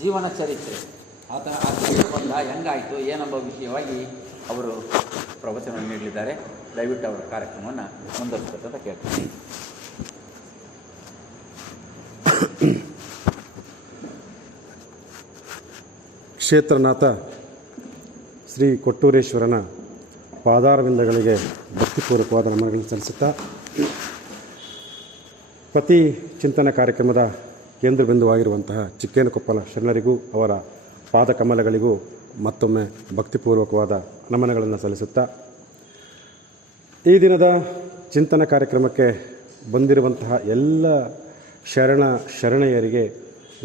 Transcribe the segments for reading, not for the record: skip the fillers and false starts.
ಜೀವನ ಚರಿತ್ರೆ, ಆತನ ಬಂದ ಹೆಂಗಾಯಿತು ಏನೆಂಬ ವಿಷಯವಾಗಿ ಅವರು ಪ್ರವಚನವನ್ನು ನೀಡಲಿದ್ದಾರೆ. ದಯವಿಟ್ಟು ಅವರ ಕಾರ್ಯಕ್ರಮವನ್ನು ಮುಂದುವರಿಸಬೇಕಂತ ಕೇಳ್ತೀನಿ. ಕ್ಷೇತ್ರನಾಥ ಶ್ರೀ ಕೊಟ್ಟೂರೇಶ್ವರನ ಪಾದಾರವಿಂದಗಳಿಗೆ ಭಕ್ತಿಪೂರ್ವಕವಾದ ನಮನಗಳನ್ನು ಸಲ್ಲಿಸುತ್ತಾ, ಪ್ರತಿ ಚಿಂತನೆ ಕಾರ್ಯಕ್ರಮದ ಕೇಂದ್ರ ಬಿಂದುವಾಗಿರುವಂತಹ ಚಿಕ್ಕೇನಕೊಪ್ಪಲ ಶರಣರಿಗೂ ಅವರ ಪಾದಕಮಲಗಳಿಗೂ ಮತ್ತೊಮ್ಮೆ ಭಕ್ತಿಪೂರ್ವಕವಾದ ನಮನಗಳನ್ನು ಸಲ್ಲಿಸುತ್ತಾ, ಈ ದಿನದ ಚಿಂತನ ಕಾರ್ಯಕ್ರಮಕ್ಕೆ ಬಂದಿರುವಂತಹ ಎಲ್ಲ ಶರಣೆಯರಿಗೆ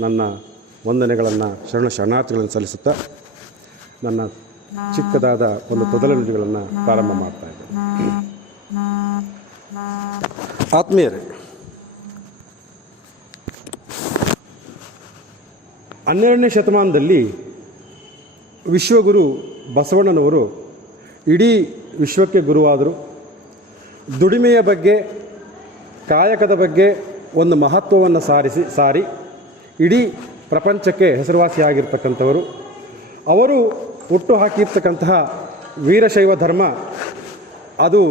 ನನ್ನ ವಂದನೆಗಳನ್ನು ಶರಣಾರ್ಥಿಗಳನ್ನು ಸಲ್ಲಿಸುತ್ತಾ ನನ್ನ ಚಿಕ್ಕದಾದ ಒಂದು ತೊದಲ ನುಡಿಗಳನ್ನು ಪ್ರಾರಂಭ ಮಾಡ್ತಾ ಇದ್ದೇನೆ. ಆತ್ಮೀಯರೇ, 12ನೇ ಶತಮಾನದಲ್ಲಿ ವಿಶ್ವಗುರು ಬಸವಣ್ಣನವರು ಇಡೀ ವಿಶ್ವಕ್ಕೆ ಗುರುವಾದರು. ದುಡಿಮೆಯ ಬಗ್ಗೆ, ಕಾಯಕದ ಬಗ್ಗೆ ಒಂದು ಮಹತ್ವವನ್ನು ಸಾರಿ ಇಡೀ ಪ್ರಪಂಚಕ್ಕೆ ಹೆಸರುವಾಸಿಯಾಗಿರ್ತಕ್ಕಂಥವರು. ಅವರು ಹುಟ್ಟು ಹಾಕಿರ್ತಕ್ಕಂತಹ ವೀರಶೈವ ಧರ್ಮ ಅದು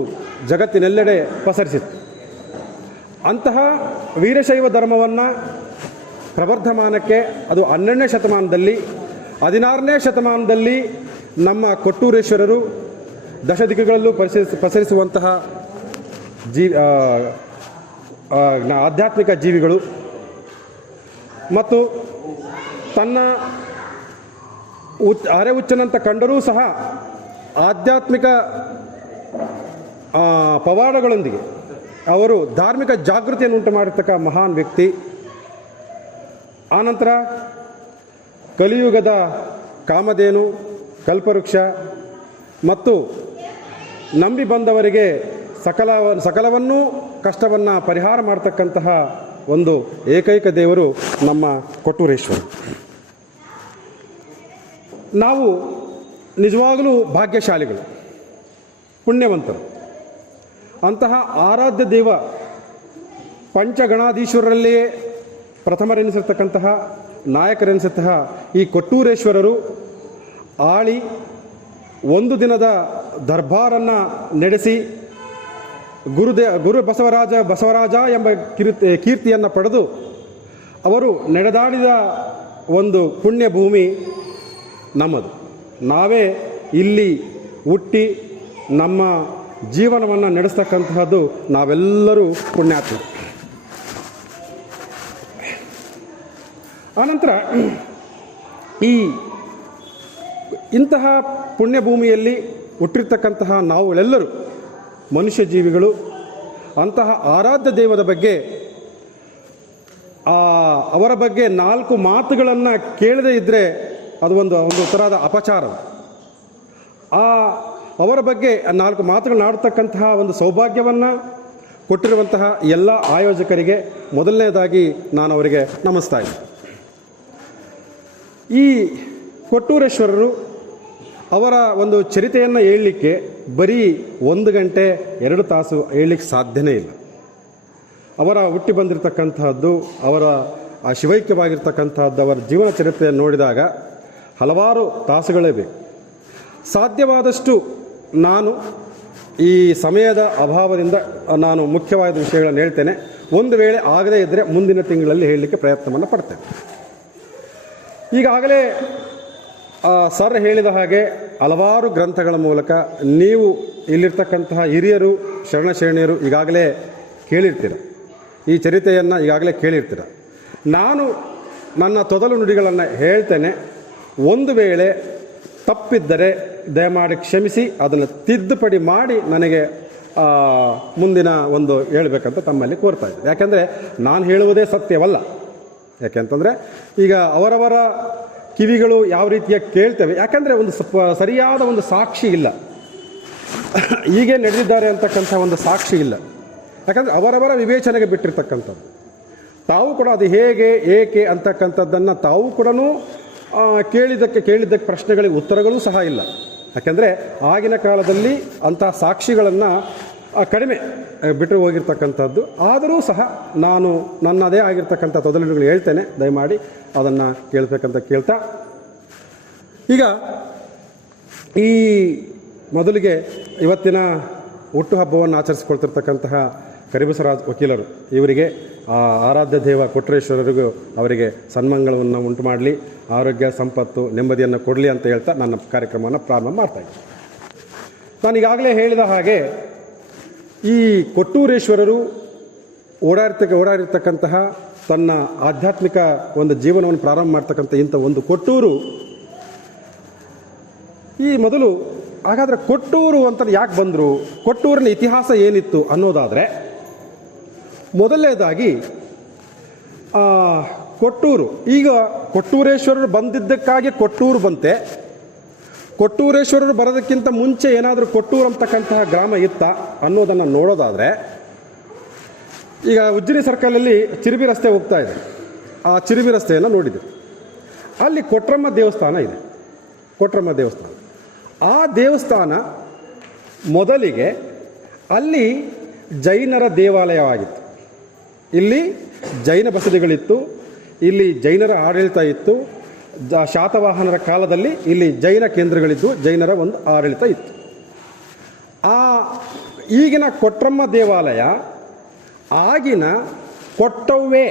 ಜಗತ್ತಿನೆಲ್ಲೆಡೆ ಪಸರಿಸಿತ್ತು. ಅಂತಹ ವೀರಶೈವ ಧರ್ಮವನ್ನು ಪ್ರವರ್ಧಮಾನಕ್ಕೆ ಅದು 12ನೇ ಶತಮಾನದಲ್ಲಿ, 16ನೇ ಶತಮಾನದಲ್ಲಿ ನಮ್ಮ ಕೊಟ್ಟೂರೇಶ್ವರರು ದಶದಿಕ್ಕುಗಳಲ್ಲೂ ಪಸರಿಸುವಂತಹ ಆಧ್ಯಾತ್ಮಿಕ ಜೀವಿಗಳು ಮತ್ತು ತನ್ನ ಅರೆ ಹುಚ್ಚನಂತ ಕಂಡರೂ ಸಹ ಆಧ್ಯಾತ್ಮಿಕ ಪವಾಡಗಳೊಂದಿಗೆ ಅವರು ಧಾರ್ಮಿಕ ಜಾಗೃತಿಯನ್ನು ಉಂಟು ಮಾಡಿರ್ತಕ್ಕ ಮಹಾನ್ ವ್ಯಕ್ತಿ. ಆನಂತರ ಕಲಿಯುಗದ ಕಾಮಧೇನು, ಕಲ್ಪವೃಕ್ಷ ಮತ್ತು ನಂಬಿ ಬಂದವರಿಗೆ ಸಕಲವನ್ನೂ ಕಷ್ಟವನ್ನು ಪರಿಹಾರ ಮಾಡ್ತಕ್ಕಂತಹ ಒಂದು ಏಕೈಕ ದೇವರು ನಮ್ಮ ಕೊಟ್ಟೂರೇಶ್ವರ. ನಾವು ನಿಜವಾಗಲೂ ಭಾಗ್ಯಶಾಲಿಗಳು, ಪುಣ್ಯವಂತರು. ಅಂತಹ ಆರಾಧ್ಯ ದೇವ ಪಂಚಗಣಾಧೀಶ್ವರರಲ್ಲಿಯೇ ಪ್ರಥಮರೆನಿಸಿರ್ತಕ್ಕಂತಹ ನಾಯಕರೆನಿಸಿದಂತಹ ಈ ಕೊಟ್ಟೂರೇಶ್ವರರು ಆಳಿ ಒಂದು ದಿನದ ದರ್ಬಾರನ್ನು ನಡೆಸಿ ಗುರು ಬಸವರಾಜ ಎಂಬ ಕೀರ್ತಿಯನ್ನು ಪಡೆದು ಅವರು ನಡೆದಾಡಿದ ಒಂದು ಪುಣ್ಯ ಭೂಮಿ ನಮ್ಮದು. ನಾವೇ ಇಲ್ಲಿ ಹುಟ್ಟಿ ನಮ್ಮ ಜೀವನವನ್ನು ನಡೆಸ್ತಕ್ಕಂತಹದ್ದು ನಾವೆಲ್ಲರೂ ಪುಣ್ಯಾತ್ಮರು. ಆನಂತರ ಇಂತಹ ಪುಣ್ಯಭೂಮಿಯಲ್ಲಿ ಹುಟ್ಟಿರ್ತಕ್ಕಂತಹ ನಾವುಗಳೆಲ್ಲರೂ ಮನುಷ್ಯ ಜೀವಿಗಳು. ಅಂತಹ ಆರಾಧ್ಯ ದೇವದ ಬಗ್ಗೆ ಅವರ ಬಗ್ಗೆ 4 ಮಾತುಗಳನ್ನು ಕೇಳದೇ ಇದ್ದರೆ ಅದು ಒಂದು ಥರದ ಅಪಚಾರ. ಅವರ ಬಗ್ಗೆ 4 ಮಾತುಗಳನ್ನ ಆಡ್ತಕ್ಕಂತಹ ಒಂದು ಸೌಭಾಗ್ಯವನ್ನು ಕೊಟ್ಟಿರುವಂತಹ ಎಲ್ಲ ಆಯೋಜಕರಿಗೆ ಮೊದಲನೇದಾಗಿ ನಾನು ಅವರಿಗೆ ನಮಿಸ್ತಾ ಇದ್ದೀನಿ. ಈ ಕೊಟ್ಟೂರೇಶ್ವರರು ಅವರ ಒಂದು ಚರಿತೆಯನ್ನು ಹೇಳಲಿಕ್ಕೆ ಬರೀ 1 ಗಂಟೆ 2 ತಾಸು ಹೇಳಲಿಕ್ಕೆ ಸಾಧ್ಯನೇ ಇಲ್ಲ. ಅವರ ಹುಟ್ಟಿ ಬಂದಿರತಕ್ಕಂತಹದ್ದು, ಅವರ ಶಿವೈಕ್ಯವಾಗಿರ್ತಕ್ಕಂತಹದ್ದು, ಅವರ ಜೀವನ ಚರಿತ್ರೆಯನ್ನು ನೋಡಿದಾಗ ಹಲವಾರು ತಾಸುಗಳೇ ಬೇಕು. ಸಾಧ್ಯವಾದಷ್ಟು ನಾನು ಈ ಸಮಯದ ಅಭಾವದಿಂದ ನಾನು ಮುಖ್ಯವಾದ ವಿಷಯಗಳನ್ನು ಹೇಳ್ತೇನೆ. ಒಂದು ವೇಳೆ ಆಗದೇ ಇದ್ದರೆ ಮುಂದಿನ ತಿಂಗಳಲ್ಲಿ ಹೇಳಲಿಕ್ಕೆ ಪ್ರಯತ್ನವನ್ನು ಪಡ್ತೇನೆ. ಈಗಾಗಲೇ ಸರ್ ಹೇಳಿದ ಹಾಗೆ ಹಲವಾರು ಗ್ರಂಥಗಳ ಮೂಲಕ ನೀವು ಇಲ್ಲಿರ್ತಕ್ಕಂತಹ ಹಿರಿಯರು ಶರಣೆಯರು ಈಗಾಗಲೇ ಕೇಳಿರ್ತೀರ, ಈ ಚರಿತೆಯನ್ನು ಈಗಾಗಲೇ ಕೇಳಿರ್ತೀರ. ನಾನು ನನ್ನ ತೊದಲು ನುಡಿಗಳನ್ನು ಹೇಳ್ತೇನೆ. ಒಂದು ವೇಳೆ ತಪ್ಪಿದ್ದರೆ ದಯಮಾಡಿ ಕ್ಷಮಿಸಿ, ಅದನ್ನು ತಿದ್ದುಪಡಿ ಮಾಡಿ ನನಗೆ ಮುಂದಿನ ಒಂದು ಹೇಳಬೇಕಂತ ತಮ್ಮಲ್ಲಿ ಕೋರ್ತಾ ಇದ್ದೆ. ಯಾಕೆಂದರೆ ನಾನು ಹೇಳುವುದೇ ಸತ್ಯವಲ್ಲ. ಯಾಕೆಂತಂದರೆ ಈಗ ಅವರವರ ಕಿವಿಗಳು ಯಾವ ರೀತಿಯ ಕೇಳ್ತವೆ, ಯಾಕಂದರೆ ಒಂದು ಸರಿಯಾದ ಒಂದು ಸಾಕ್ಷಿ ಇಲ್ಲ, ಹೀಗೆ ನಡೆದಿದ್ದಾರೆ ಅಂತಕ್ಕಂಥ ಒಂದು ಸಾಕ್ಷಿ ಇಲ್ಲ. ಯಾಕಂದರೆ ಅವರವರ ವಿವೇಚನೆಗೆ ಬಿಟ್ಟಿರ್ತಕ್ಕಂಥದ್ದು. ತಾವು ಕೂಡ ಅದು ಹೇಗೆ ಏಕೆ ಅಂತಕ್ಕಂಥದ್ದನ್ನು ತಾವು ಕೂಡ ಕೇಳಿದ್ದಕ್ಕೆ ಪ್ರಶ್ನೆಗಳಿಗೆ ಉತ್ತರಗಳೂ ಸಹ ಇಲ್ಲ. ಯಾಕೆಂದರೆ ಆಗಿನ ಕಾಲದಲ್ಲಿ ಅಂತಹ ಸಾಕ್ಷಿಗಳನ್ನು ಕಡಿಮೆ ಬಿಟ್ಟು ಹೋಗಿರ್ತಕ್ಕಂಥದ್ದು. ಆದರೂ ಸಹ ನಾನು ನನ್ನದೇ ಆಗಿರ್ತಕ್ಕಂಥ ತೊದಲುಗಳು ಹೇಳ್ತೇನೆ, ದಯಮಾಡಿ ಅದನ್ನು ಕೇಳಬೇಕಂತ ಕೇಳ್ತಾ, ಈಗ ಈ ಮೊದಲಿಗೆ ಇವತ್ತಿನ ಹುಟ್ಟುಹಬ್ಬವನ್ನು ಆಚರಿಸಿಕೊಳ್ತಿರ್ತಕ್ಕಂತಹ ಕರಿಬಸವರಾಜ್ ವಕೀಲರು ಇವರಿಗೆ ಆರಾಧ್ಯ ದೇವ ಕೊಟ್ರೇಶ್ವರರಿಗೂ ಅವರಿಗೆ ಸನ್ಮಾನಗಳನ್ನು ಉಂಟು ಮಾಡಲಿ, ಆರೋಗ್ಯ ಸಂಪತ್ತು ನೆಮ್ಮದಿಯನ್ನು ಕೊಡಲಿ ಅಂತ ಹೇಳ್ತಾ ನನ್ನ ಕಾರ್ಯಕ್ರಮವನ್ನು ಪ್ರಾರಂಭ ಮಾಡ್ತಾಯಿದ್ದೀನಿ. ನಾನು ಈಗಾಗಲೇ ಹೇಳಿದ ಹಾಗೆ ಈ ಕೊಟ್ಟೂರೇಶ್ವರರು ಓಡಾಡಿರ್ತಕ್ಕಂತಹ ತನ್ನ ಆಧ್ಯಾತ್ಮಿಕ ಒಂದು ಜೀವನವನ್ನು ಪ್ರಾರಂಭ ಮಾಡ್ತಕ್ಕಂಥ ಇಂಥ ಒಂದು ಕೊಟ್ಟೂರು, ಈ ಮೊದಲು ಹಾಗಾದರೆ ಕೊಟ್ಟೂರು ಅಂತ ಯಾಕೆ ಬಂದರು, ಕೊಟ್ಟೂರಿನ ಇತಿಹಾಸ ಏನಿತ್ತು ಅನ್ನೋದಾದರೆ, ಮೊದಲನೇದಾಗಿ ಕೊಟ್ಟೂರು, ಈಗ ಕೊಟ್ಟೂರೇಶ್ವರರು ಬಂದಿದ್ದಕ್ಕಾಗಿ ಕೊಟ್ಟೂರು ಬಂತೆ. ಕೊಟ್ಟೂರೇಶ್ವರರು ಬರೋದಕ್ಕಿಂತ ಮುಂಚೆ ಏನಾದರೂ ಕೊಟ್ಟೂರು ಅಂತಕ್ಕಂತಹ ಗ್ರಾಮ ಇತ್ತ ಅನ್ನೋದನ್ನು ನೋಡೋದಾದರೆ, ಈಗ ಉಜ್ಜಿನಿ ಸರ್ಕಲಲ್ಲಿ ಚಿರಿಬಿ ರಸ್ತೆ ಹೋಗ್ತಾ ಇದೆ. ಆ ಚಿರಿಬಿ ರಸ್ತೆಯನ್ನು ನೋಡಿದೆ, ಅಲ್ಲಿ ಕೊಟ್ರಮ್ಮ ದೇವಸ್ಥಾನ ಇದೆ. ಕೊಟ್ರಮ್ಮ ದೇವಸ್ಥಾನ, ಆ ದೇವಸ್ಥಾನ ಮೊದಲಿಗೆ ಅಲ್ಲಿ ಜೈನರ ದೇವಾಲಯವಾಗಿತ್ತು. ಇಲ್ಲಿ ಜೈನ ಬಸದಿಗಳಿತ್ತು, ಇಲ್ಲಿ ಜೈನರ ಆಡಳಿತ ಇತ್ತು. ಶಾತವಾಹನರ ಕಾಲದಲ್ಲಿ ಇಲ್ಲಿ ಜೈನ ಕೇಂದ್ರಗಳಿದ್ದು ಜೈನರ ಒಂದು ಆಡಳಿತ ಇತ್ತು. ಈಗಿನ ಕೊಟ್ರಮ್ಮ ದೇವಾಲಯ ಆಗಿನ ಕೊಟ್ಟವ್ವೆ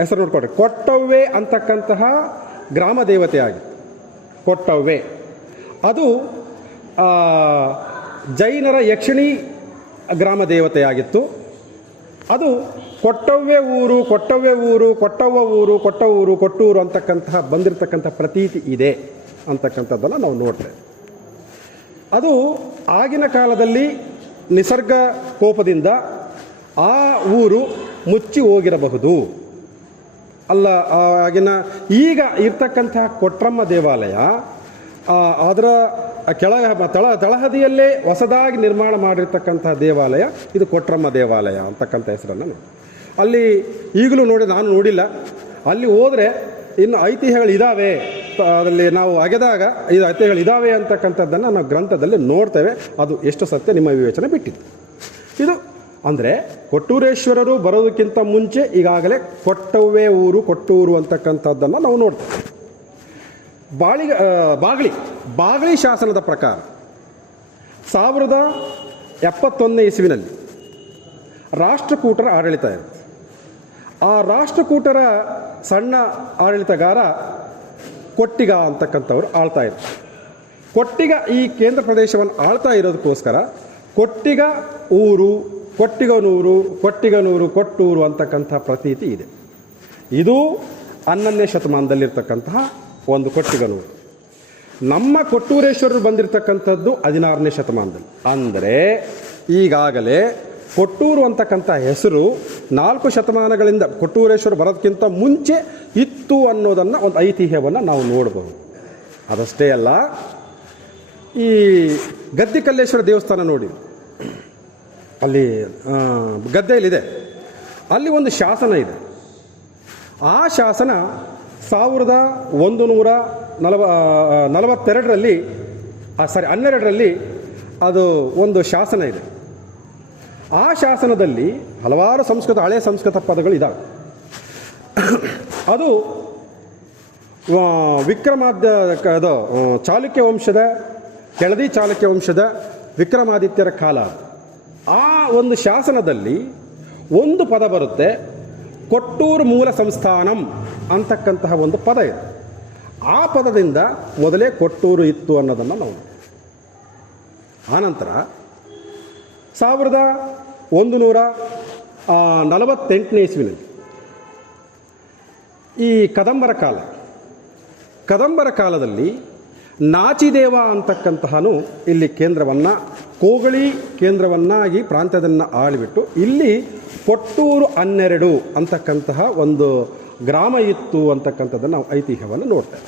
ಹೆಸರು ನೋಡ್ಕೊಡ್ರಿ, ಕೊಟ್ಟವ್ವೆ ಅಂತಕ್ಕಂತಹ ಗ್ರಾಮ ದೇವತೆ ಆಗಿತ್ತು. ಕೊಟ್ಟವ್ವೆ ಅದು ಜೈನರ ಯಕ್ಷಿಣಿ ಗ್ರಾಮ ದೇವತೆಯಾಗಿತ್ತು. ಅದು ಕೊಟ್ಟವ್ವೆ ಊರು, ಕೊಟ್ಟವ್ವೆ ಊರು, ಕೊಟ್ಟವ್ವ ಊರು, ಕೊಟ್ಟವೂರು, ಕೊಟ್ಟೂರು ಅಂತಕ್ಕಂತಹ ಬಂದಿರತಕ್ಕಂಥ ಪ್ರತೀತಿ ಇದೆ ಅಂತಕ್ಕಂಥದ್ದನ್ನು ನಾವು ನೋಡ್ತೇವೆ. ಅದು ಆಗಿನ ಕಾಲದಲ್ಲಿ ನಿಸರ್ಗ ಕೋಪದಿಂದ ಆ ಊರು ಮುಚ್ಚಿ ಹೋಗಿರಬಹುದು. ಅಲ್ಲ, ಆಗಿನ ಈಗ ಇರ್ತಕ್ಕಂತಹ ಕೊಟ್ರಮ್ಮ ದೇವಾಲಯ ಅದರ ತಳಹದಿಯಲ್ಲೇ ಹೊಸದಾಗಿ ನಿರ್ಮಾಣ ಮಾಡಿರ್ತಕ್ಕಂಥ ದೇವಾಲಯ ಇದು ಕೊಟ್ರಮ್ಮ ದೇವಾಲಯ ಅಂತಕ್ಕಂಥ ಹೆಸರನ್ನು ನೋಡಿ. ಅಲ್ಲಿ ಈಗಲೂ ನೋಡಿ, ನಾನು ನೋಡಿಲ್ಲ, ಅಲ್ಲಿ ಹೋದರೆ ಇನ್ನು ಐತಿಹ್ಯಗಳಿದ್ದಾವೆ, ಅದರಲ್ಲಿ ನಾವು ಅಗೆದಾಗ ಇದು ಐತಿಹ್ಯಗಳಿದ್ದಾವೆ ಅಂತಕ್ಕಂಥದ್ದನ್ನು ನಾವು ಗ್ರಂಥದಲ್ಲಿ ನೋಡ್ತೇವೆ. ಅದು ಎಷ್ಟು ಸತ್ಯ ನಿಮ್ಮ ವಿವೇಚನೆ ಬಿಟ್ಟಿತ್ತು. ಇದು ಅಂದರೆ ಕೊಟ್ಟೂರೇಶ್ವರರು ಬರೋದಕ್ಕಿಂತ ಮುಂಚೆ ಈಗಾಗಲೇ ಕೊಟ್ಟವ್ವೆ ಊರು, ಕೊಟ್ಟೂರು ಅಂತಕ್ಕಂಥದ್ದನ್ನು ನಾವು ನೋಡ್ತೇವೆ. ಬಾಗಳಿ ಶಾಸನದ ಪ್ರಕಾರ 1071 ಇಸ್ವಿನಲ್ಲಿ ರಾಷ್ಟ್ರಕೂಟರ ಆಡಳಿತ ಇರುತ್ತೆ. ಆ ರಾಷ್ಟ್ರಕೂಟರ ಸಣ್ಣ ಆಡಳಿತಗಾರ ಕೊಟ್ಟಿಗ ಅಂತಕ್ಕಂಥವ್ರು ಆಳ್ತಾ ಇರ್ತಾರೆ. ಕೊಟ್ಟಿಗ ಈ ಕೇಂದ್ರ ಪ್ರದೇಶವನ್ನು ಆಳ್ತಾ ಇರೋದಕ್ಕೋಸ್ಕರ ಕೊಟ್ಟಿಗ ಊರು, ಕೊಟ್ಟಿಗನೂರು, ಕೊಟ್ಟಿಗನೂರು, ಕೊಟ್ಟೂರು ಅಂತಕ್ಕಂಥ ಪ್ರತೀತಿ ಇದೆ. ಇದು 11ನೇ ಶತಮಾನದಲ್ಲಿರ್ತಕ್ಕಂತಹ ಒಂದು ಕೊಟ್ಟಿಗನೂರು. ನಮ್ಮ ಕೊಟ್ಟೂರೇಶ್ವರರು ಬಂದಿರತಕ್ಕಂಥದ್ದು 16ನೇ ಶತಮಾನದಲ್ಲಿ. ಅಂದರೆ ಈಗಾಗಲೇ ಕೊಟ್ಟೂರು ಅಂತಕ್ಕಂಥ ಹೆಸರು 4 ಶತಮಾನಗಳಿಂದ ಕೊಟ್ಟೂರೇಶ್ವರ ಬರೋದಕ್ಕಿಂತ ಮುಂಚೆ ಇತ್ತು ಅನ್ನೋದನ್ನು ಒಂದು ಐತಿಹ್ಯವನ್ನು ನಾವು ನೋಡಬಹುದು. ಅದಷ್ಟೇ ಅಲ್ಲ, ಈ ಗದ್ದಿಕಲ್ಲೇಶ್ವರ ದೇವಸ್ಥಾನ ನೋಡಿ, ಅಲ್ಲಿ ಗದ್ದೆಯಲ್ಲಿದೆ, ಅಲ್ಲಿ ಒಂದು ಶಾಸನ ಇದೆ. ಆ ಶಾಸನ 1142ರಲ್ಲಿ ಅದು ಒಂದು ಶಾಸನ ಇದೆ. ಆ ಶಾಸನದಲ್ಲಿ ಹಲವಾರು ಹಳೆಯ ಸಂಸ್ಕೃತ ಪದಗಳು ಇದ್ದಾವೆ. ಅದು ಚಾಲುಕ್ಯ ವಂಶದ, ಕೆಳದಿ ಚಾಲುಕ್ಯ ವಂಶದ ವಿಕ್ರಮಾದಿತ್ಯರ ಕಾಲ. ಆ ಒಂದು ಶಾಸನದಲ್ಲಿ ಒಂದು ಪದ ಬರುತ್ತೆ, ಕೊಟ್ಟೂರು ಮೂಲ ಸಂಸ್ಥಾನಂ ಅಂತಕ್ಕಂತಹ ಒಂದು ಪದ ಇದೆ. ಆ ಪದದಿಂದ ಮೊದಲೇ ಕೊಟ್ಟೂರು ಇತ್ತು ಅನ್ನೋದನ್ನು ನಾವು. ಆನಂತರ 1148ನೇ ಇಸ್ವಿನಲ್ಲಿ ಈ ಕದಂಬರ ಕಾಲದಲ್ಲಿ ನಾಚಿದೇವ ಅಂತಕ್ಕಂತಹನು ಇಲ್ಲಿ ಕೇಂದ್ರವನ್ನು, ಕೋಗಳಿ ಕೇಂದ್ರವನ್ನಾಗಿ ಪ್ರಾಂತ್ಯದನ್ನು ಆಳಿಬಿಟ್ಟು ಇಲ್ಲಿ ಕೊಟ್ಟೂರು 12 ಅಂತಕ್ಕಂತಹ ಒಂದು ಗ್ರಾಮ ಇತ್ತು ಅಂತಕ್ಕಂಥದ್ದನ್ನು ನಾವು ಐತಿಹ್ಯವನ್ನು ನೋಡ್ತೇವೆ.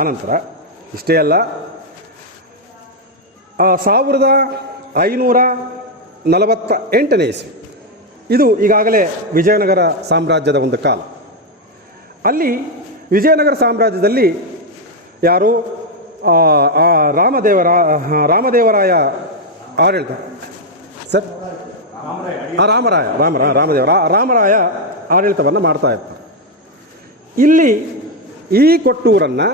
ಆನಂತರ ಇಷ್ಟೇ ಅಲ್ಲ, 1548ನೇ ಇಸ್ವಿ, ಇದು ಈಗಾಗಲೇ ವಿಜಯನಗರ ಸಾಮ್ರಾಜ್ಯದ ಒಂದು ಕಾಲ. ಅಲ್ಲಿ ವಿಜಯನಗರ ಸಾಮ್ರಾಜ್ಯದಲ್ಲಿ ಯಾರು ರಾಮದೇವರಾಯ ಆಡಳಿತ, ಸರ್ ರಾಮರಾಯ ಆಡಳಿತವನ್ನು ಮಾಡ್ತಾ ಇರ್ತಾರೆ. ಇಲ್ಲಿ ಈ ಕೊಟ್ಟೂರನ್ನು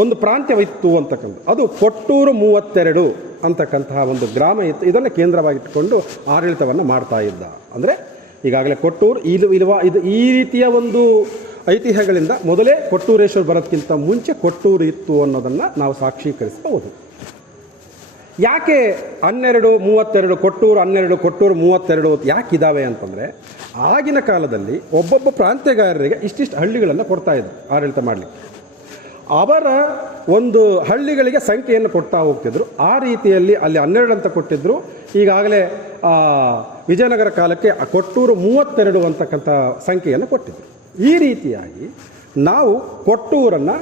ಒಂದು ಪ್ರಾಂತ್ಯವಿತ್ತು ಅಂತಕ್ಕಂಥ, ಅದು ಕೊಟ್ಟೂರು 32 ಅಂತಕ್ಕಂತಹ ಒಂದು ಗ್ರಾಮ ಇತ್ತು. ಇದನ್ನು ಕೇಂದ್ರವಾಗಿಟ್ಟುಕೊಂಡು ಆಡಳಿತವನ್ನು ಮಾಡ್ತಾ ಇದ್ದ. ಅಂದರೆ ಈಗಾಗಲೇ ಕೊಟ್ಟೂರು ಇದು ಈ ರೀತಿಯ ಒಂದು ಐತಿಹ್ಯಗಳಿಂದ ಮೊದಲೇ ಕೊಟ್ಟೂರೇಶ್ವರ ಬರೋದಕ್ಕಿಂತ ಮುಂಚೆ ಕೊಟ್ಟೂರು ಇತ್ತು ಅನ್ನೋದನ್ನು ನಾವು ಸಾಕ್ಷೀಕರಿಸಬಹುದು. ಯಾಕೆ 1232 ಕೊಟ್ಟೂರು 12 ಕೊಟ್ಟೂರು 32 ಯಾಕೆ ಇದ್ದಾವೆ ಅಂತಂದರೆ, ಆಗಿನ ಕಾಲದಲ್ಲಿ ಒಬ್ಬೊಬ್ಬ ಪ್ರಾಂತ್ಯಗಾರರಿಗೆ ಇಷ್ಟಿಷ್ಟು ಹಳ್ಳಿಗಳನ್ನು ಕೊಡ್ತಾ ಇದ್ರು ಆಡಳಿತ ಮಾಡಲಿಕ್ಕೆ. ಅವರ ಒಂದು ಹಳ್ಳಿಗಳಿಗೆ ಸಂಖ್ಯೆಯನ್ನು ಕೊಡ್ತಾ ಹೋಗ್ತಿದ್ರು. ಆ ರೀತಿಯಲ್ಲಿ ಅಲ್ಲಿ 12 ಅಂತ ಕೊಟ್ಟಿದ್ದರು. ಈಗಾಗಲೇ ವಿಜಯನಗರ ಕಾಲಕ್ಕೆ ಕೊಟ್ಟೂರು 32 ಅಂತಕ್ಕಂಥ ಸಂಖ್ಯೆಯನ್ನು ಕೊಟ್ಟಿದ್ದರು. ಈ ರೀತಿಯಾಗಿ ನಾವು ಕೊಟ್ಟೂರನ್ನು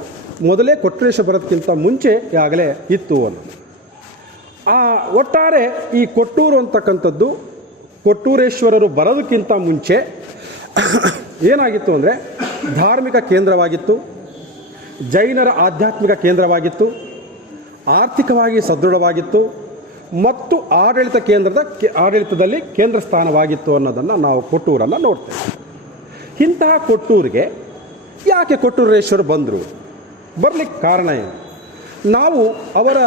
ಮೊದಲೇ ಕೊಟ್ಟೂರೇಶ್ವರ ಬರೋದಕ್ಕಿಂತ ಮುಂಚೆ ಈಗಾಗಲೇ ಇತ್ತು ಅನ್ನೋದು. ಒಟ್ಟಾರೆ ಈ ಕೊಟ್ಟೂರು ಅಂತಕ್ಕಂಥದ್ದು ಕೊಟ್ಟೂರೇಶ್ವರರು ಬರೋದಕ್ಕಿಂತ ಮುಂಚೆ ಏನಾಗಿತ್ತು ಅಂದರೆ ಧಾರ್ಮಿಕ ಕೇಂದ್ರವಾಗಿತ್ತು, ಜೈನರ ಆಧ್ಯಾತ್ಮಿಕ ಕೇಂದ್ರವಾಗಿತ್ತು, ಆರ್ಥಿಕವಾಗಿ ಸದೃಢವಾಗಿತ್ತು ಮತ್ತು ಆಡಳಿತದಲ್ಲಿ ಕೇಂದ್ರ ಸ್ಥಾನವಾಗಿತ್ತು ಅನ್ನೋದನ್ನು ನಾವು ಕೊಟ್ಟೂರನ್ನು ನೋಡ್ತೇವೆ. ಇಂತಹ ಕೊಟ್ಟೂರಿಗೆ ಯಾಕೆ ಕೊಟ್ಟೂರೇಶ್ವರ ಬಂದರು, ಬರಲಿಕ್ಕೆ ಕಾರಣ ಏನು? ನಾವು ಅವರ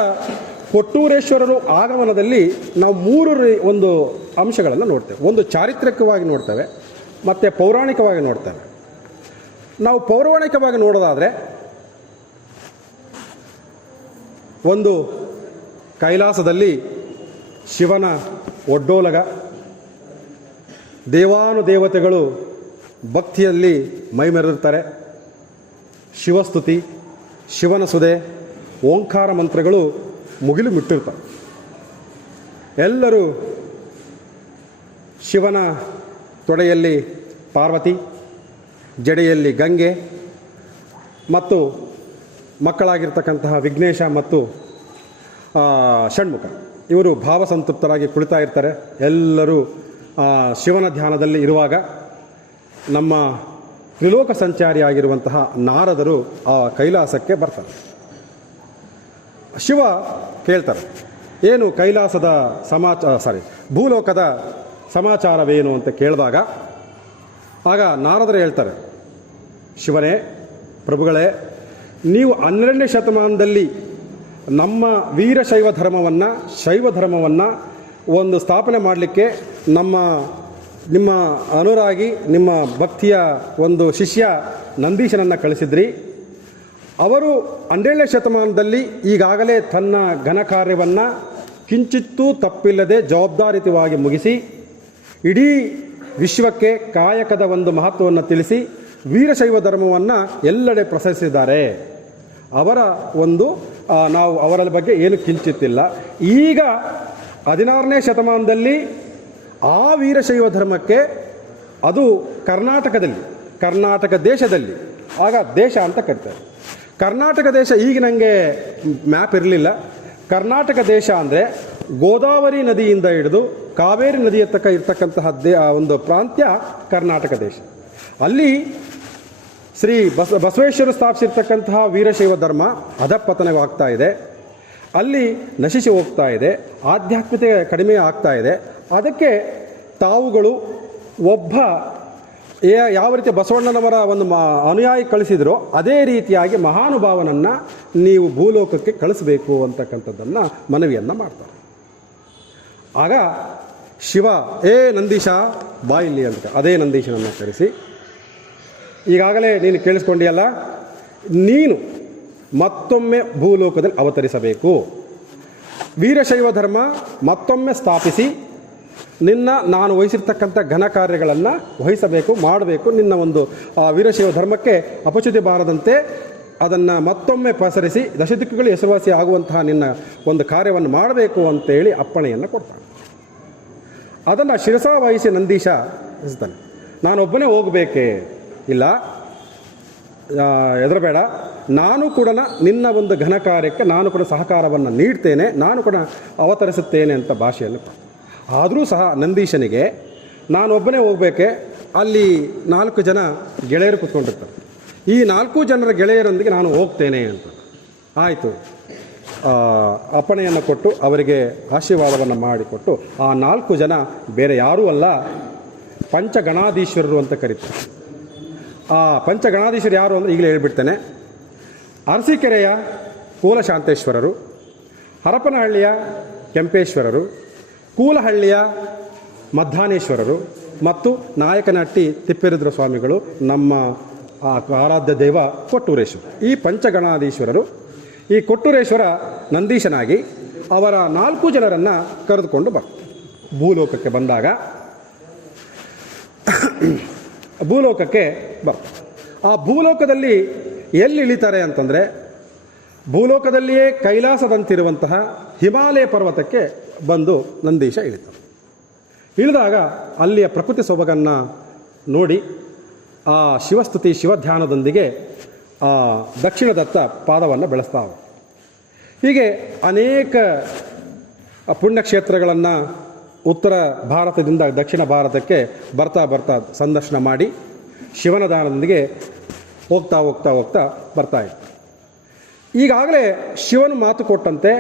ಕೊಟ್ಟೂರೇಶ್ವರರು ಆಗಮನದಲ್ಲಿ ನಾವು 3 ಒಂದು ಅಂಶಗಳನ್ನು ನೋಡ್ತೇವೆ. ಒಂದು ಚಾರಿತ್ರಿಕವಾಗಿ ನೋಡ್ತೇವೆ, ಮತ್ತು ಪೌರಾಣಿಕವಾಗಿ ನೋಡ್ತೇವೆ. ನಾವು ಪೌರಾಣಿಕವಾಗಿ ನೋಡೋದಾದರೆ ಒಂದು ಕೈಲಾಸದಲ್ಲಿ ಶಿವನ ಒಡ್ಡೋಲಗ, ದೇವಾನುದೇವತೆಗಳು ಭಕ್ತಿಯಲ್ಲಿ ಮೈಮೆರೆದಿರ್ತಾರೆ. ಶಿವಸ್ತುತಿ, ಶಿವನ ಸುದೆ, ಓಂಕಾರ ಮಂತ್ರಗಳು ಮುಗಿಲು ಮುಟ್ಟಿರ್ತಾರೆ. ಎಲ್ಲರೂ ಶಿವನ ತೊಡೆಯಲ್ಲಿ ಪಾರ್ವತಿ, ಜಡೆಯಲ್ಲಿ ಗಂಗೆ ಮತ್ತು ಮಕ್ಕಳಾಗಿರ್ತಕ್ಕಂತಹ ವಿಘ್ನೇಶ ಮತ್ತು ಷಣ್ಮುಖ ಇವರು ಭಾವಸಂತೃಪ್ತರಾಗಿ ಕುಳಿತಾ ಇರ್ತಾರೆ. ಎಲ್ಲರೂ ಶಿವನ ಧ್ಯಾನದಲ್ಲಿ ಇರುವಾಗ ನಮ್ಮ ತ್ರಿಲೋಕ ಸಂಚಾರಿಯಾಗಿರುವಂತಹ ನಾರದರು ಆ ಕೈಲಾಸಕ್ಕೆ ಬರ್ತಾರೆ. ಶಿವ ಕೇಳ್ತಾರೆ, ಏನು ಕೈಲಾಸದ ಭೂಲೋಕದ ಸಮಾಚಾರವೇನು ಅಂತ ಕೇಳಿದಾಗ ಆಗ ನಾರದರು ಹೇಳ್ತಾರೆ, ಶಿವನೇ, ಪ್ರಭುಗಳೇ, ನೀವು 12ನೇ ಶತಮಾನದಲ್ಲಿ ನಮ್ಮ ವೀರಶೈವ ಧರ್ಮವನ್ನು, ಶೈವ ಧರ್ಮವನ್ನು ಒಂದು ಸ್ಥಾಪನೆ ಮಾಡಲಿಕ್ಕೆ ನಿಮ್ಮ ಅನುರಾಗಿ, ನಿಮ್ಮ ಭಕ್ತಿಯ ಒಂದು ಶಿಷ್ಯ ನಂದೀಶನನ್ನು ಕಳಿಸಿದ್ರಿ. ಅವರು 12ನೇ ಶತಮಾನದಲ್ಲಿ ಈಗಾಗಲೇ ತನ್ನ ಘನ ಕಾರ್ಯವನ್ನು ಕಿಂಚಿತ್ತೂ ತಪ್ಪಿಲ್ಲದೆ ಜವಾಬ್ದಾರಿಯುತವಾಗಿ ಮುಗಿಸಿ ಇಡೀ ವಿಶ್ವಕ್ಕೆ ಕಾಯಕದ ಒಂದು ಮಹತ್ವವನ್ನು ತಿಳಿಸಿ ವೀರಶೈವ ಧರ್ಮವನ್ನು ಎಲ್ಲೆಡೆ ಪ್ರಸರಿಸಿದ್ದಾರೆ. ಅವರ ಒಂದು ನಾವು ಅವರ ಬಗ್ಗೆ ಏನು ಕಿಂಚಿತ್ತಿಲ್ಲ. ಈಗ 16ನೇ ಶತಮಾನದಲ್ಲಿ ಆ ವೀರಶೈವ ಧರ್ಮಕ್ಕೆ ಅದು ಕರ್ನಾಟಕ ದೇಶದಲ್ಲಿ, ಆಗ ದೇಶ ಅಂತ ಕರೀತಾರೆ. ಕರ್ನಾಟಕ ದೇಶ ಈಗ ನನಗೆ ಮ್ಯಾಪ್ ಇರಲಿಲ್ಲ. ಕರ್ನಾಟಕ ದೇಶ ಅಂದರೆ ಗೋದಾವರಿ ನದಿಯಿಂದ ಹಿಡಿದು ಕಾವೇರಿ ನದಿಯ ತಕ್ಕ ಇರ್ತಕ್ಕಂತಹ ಒಂದು ಪ್ರಾಂತ್ಯ ಕರ್ನಾಟಕ ದೇಶ. ಅಲ್ಲಿ ಶ್ರೀ ಬಸವೇಶ್ವರ ಸ್ಥಾಪಿಸಿರ್ತಕ್ಕಂತಹ ವೀರಶೈವ ಧರ್ಮ ಅಧಪತನವಾಗ್ತಾ ಇದೆ, ಅಲ್ಲಿ ನಶಿಸಿ ಹೋಗ್ತಾ ಇದೆ, ಆಧ್ಯಾತ್ಮಿಕತೆ ಕಡಿಮೆ ಆಗ್ತಾ ಇದೆ. ಅದಕ್ಕೆ ತಾವುಗಳು ಯಾವ ರೀತಿ ಬಸವಣ್ಣನವರ ಒಂದು ಅನುಯಾಯಿ ಕಳಿಸಿದ್ರೋ ಅದೇ ರೀತಿಯಾಗಿ ಮಹಾನುಭಾವನನ್ನು ನೀವು ಭೂಲೋಕಕ್ಕೆ ಕಳಿಸಬೇಕು ಅಂತಕ್ಕಂಥದ್ದನ್ನು ಮನವಿಯನ್ನು ಮಾಡ್ತಾರೆ. ಆಗ ಶಿವ, ನಂದೀಶ ಬಾ ಇಲ್ಲಿ ಅಂತ ಅದೇ ನಂದೀಶನನ್ನು ಕರೆಸಿ, ಈಗಾಗಲೇ ನೀನು ಕೇಳಿಸ್ಕೊಂಡಿಯಲ್ಲ, ನೀನು ಮತ್ತೊಮ್ಮೆ ಭೂಲೋಕದಲ್ಲಿ ಅವತರಿಸಬೇಕು, ವೀರಶೈವ ಧರ್ಮ ಮತ್ತೊಮ್ಮೆ ಸ್ಥಾಪಿಸಿ ನಾನು ವಹಿಸಿರ್ತಕ್ಕಂಥ ಘನ ಕಾರ್ಯಗಳನ್ನು ವಹಿಸಬೇಕು, ಮಾಡಬೇಕು. ನಿನ್ನ ಒಂದು ವೀರಶೈವ ಧರ್ಮಕ್ಕೆ ಅಪಚ್ಯುತಿ ಬಾರದಂತೆ ಅದನ್ನು ಮತ್ತೊಮ್ಮೆ ಪಸರಿಸಿ ದಶದಿಕ್ಕುಗಳು ಹೆಸರುವಾಸಿ ಆಗುವಂತಹ ನಿನ್ನ ಒಂದು ಕಾರ್ಯವನ್ನು ಮಾಡಬೇಕು ಅಂತೇಳಿ ಅಪ್ಪಣೆಯನ್ನು ಕೊಡ್ತಾನೆ. ಅದನ್ನು ಶಿರಸಾವಹಿಸಿ ನಂದೀಶ ಇಸ್ತಾನೆ. ನಾನೊಬ್ಬನೇ ಹೋಗಬೇಕೇ? ಇಲ್ಲ, ಹೆದರಬೇಡ, ನಾನು ಕೂಡ ನಿನ್ನ ಒಂದು ಘನ ಕಾರ್ಯಕ್ಕೆ ನಾನು ಕೂಡ ಸಹಕಾರವನ್ನು ನೀಡ್ತೇನೆ, ನಾನು ಕೂಡ ಅವತರಿಸುತ್ತೇನೆ ಅಂತ ಭಾಷೆಯನ್ನು. ಆದರೂ ಸಹ ನಂದೀಶನಿಗೆ ನಾನೊಬ್ಬನೇ ಹೋಗಬೇಕೆ, ಅಲ್ಲಿ 4 ಜನ ಗೆಳೆಯರು ಕೂತ್ಕೊಂಡಿರ್ತಾರೆ, ಈ 4 ಜನರ ಗೆಳೆಯರೊಂದಿಗೆ ನಾನು ಹೋಗ್ತೇನೆ ಅಂತ. ಆಯಿತು, ಅಪ್ಪಣೆಯನ್ನು ಕೊಟ್ಟು ಅವರಿಗೆ ಆಶೀರ್ವಾದವನ್ನು ಮಾಡಿಕೊಟ್ಟು ಆ 4 ಜನ ಬೇರೆ ಯಾರೂ ಅಲ್ಲ, ಪಂಚಗಣಾಧೀಶ್ವರರು ಅಂತ ಕರೀತಾರೆ. ಆ ಪಂಚಗಣಾಧೀಶ್ವರು ಯಾರು ಅಂದರೆ ಈಗಲೇ ಹೇಳ್ಬಿಡ್ತೇನೆ. ಅರಸೀಕೆರೆಯ ಕೂಲಶಾಂತೇಶ್ವರರು, ಹರಪನಹಳ್ಳಿಯ ಕೆಂಪೇಶ್ವರರು, ಕೂಲಹಳ್ಳಿಯ ಮಧ್ಯಾನೇಶ್ವರರು ಮತ್ತು ನಾಯಕನಹಟ್ಟಿ ತಿಪ್ಪೇರುದ್ರ ಸ್ವಾಮಿಗಳು, ನಮ್ಮ ಆರಾಧ್ಯ ದೈವ ಕೊಟ್ಟೂರೇಶ್ವರ. ಈ ಪಂಚಗಣಾಧೀಶ್ವರರು ಈ ಕೊಟ್ಟೂರೇಶ್ವರ ನಂದೀಶನಾಗಿ ಅವರ 4 ಜನರನ್ನು ಕರೆದುಕೊಂಡು ಬರ್ತಾರೆ. ಭೂಲೋಕಕ್ಕೆ ಬಂದಾಗ ಭೂಲೋಕಕ್ಕೆ ಬರ್ತಾರೆ. ಆ ಭೂಲೋಕದಲ್ಲಿ ಎಲ್ಲಿ ಇಳಿತಾರೆ ಅಂತಂದರೆ, ಭೂಲೋಕದಲ್ಲಿಯೇ ಕೈಲಾಸದಂತಿರುವಂತಹ ಹಿಮಾಲಯ ಪರ್ವತಕ್ಕೆ ಬಂದು ನಂದೀಶ ಇಳಿತಾರೆ. ಇಳಿದಾಗ ಅಲ್ಲಿಯ ಪ್ರಕೃತಿ ಸೊಬಗನ್ನು ನೋಡಿ ಆ ಶಿವಸ್ತುತಿ ಶಿವಧ್ಯಾನದೊಂದಿಗೆ ದಕ್ಷಿಣದತ್ತ ಪಾದವನ್ನು ಬೆಳೆಸ್ತಾವೆ. ಹೀಗೆ ಅನೇಕ ಪುಣ್ಯಕ್ಷೇತ್ರಗಳನ್ನು ಉತ್ತರ ಭಾರತದಿಂದ ದಕ್ಷಿಣ ಭಾರತಕ್ಕೆ ಬರ್ತಾ ಬರ್ತಾ ಸಂದರ್ಶನ ಮಾಡಿ ಶಿವನ ದಾನದೊಂದಿಗೆ ಹೋಗ್ತಾ ಹೋಗ್ತಾ ಹೋಗ್ತಾ ಬರ್ತಾ ಇತ್ತು. ಈಗಾಗಲೇ ಶಿವನು ಮಾತು ಕೊಟ್ಟಂತೆ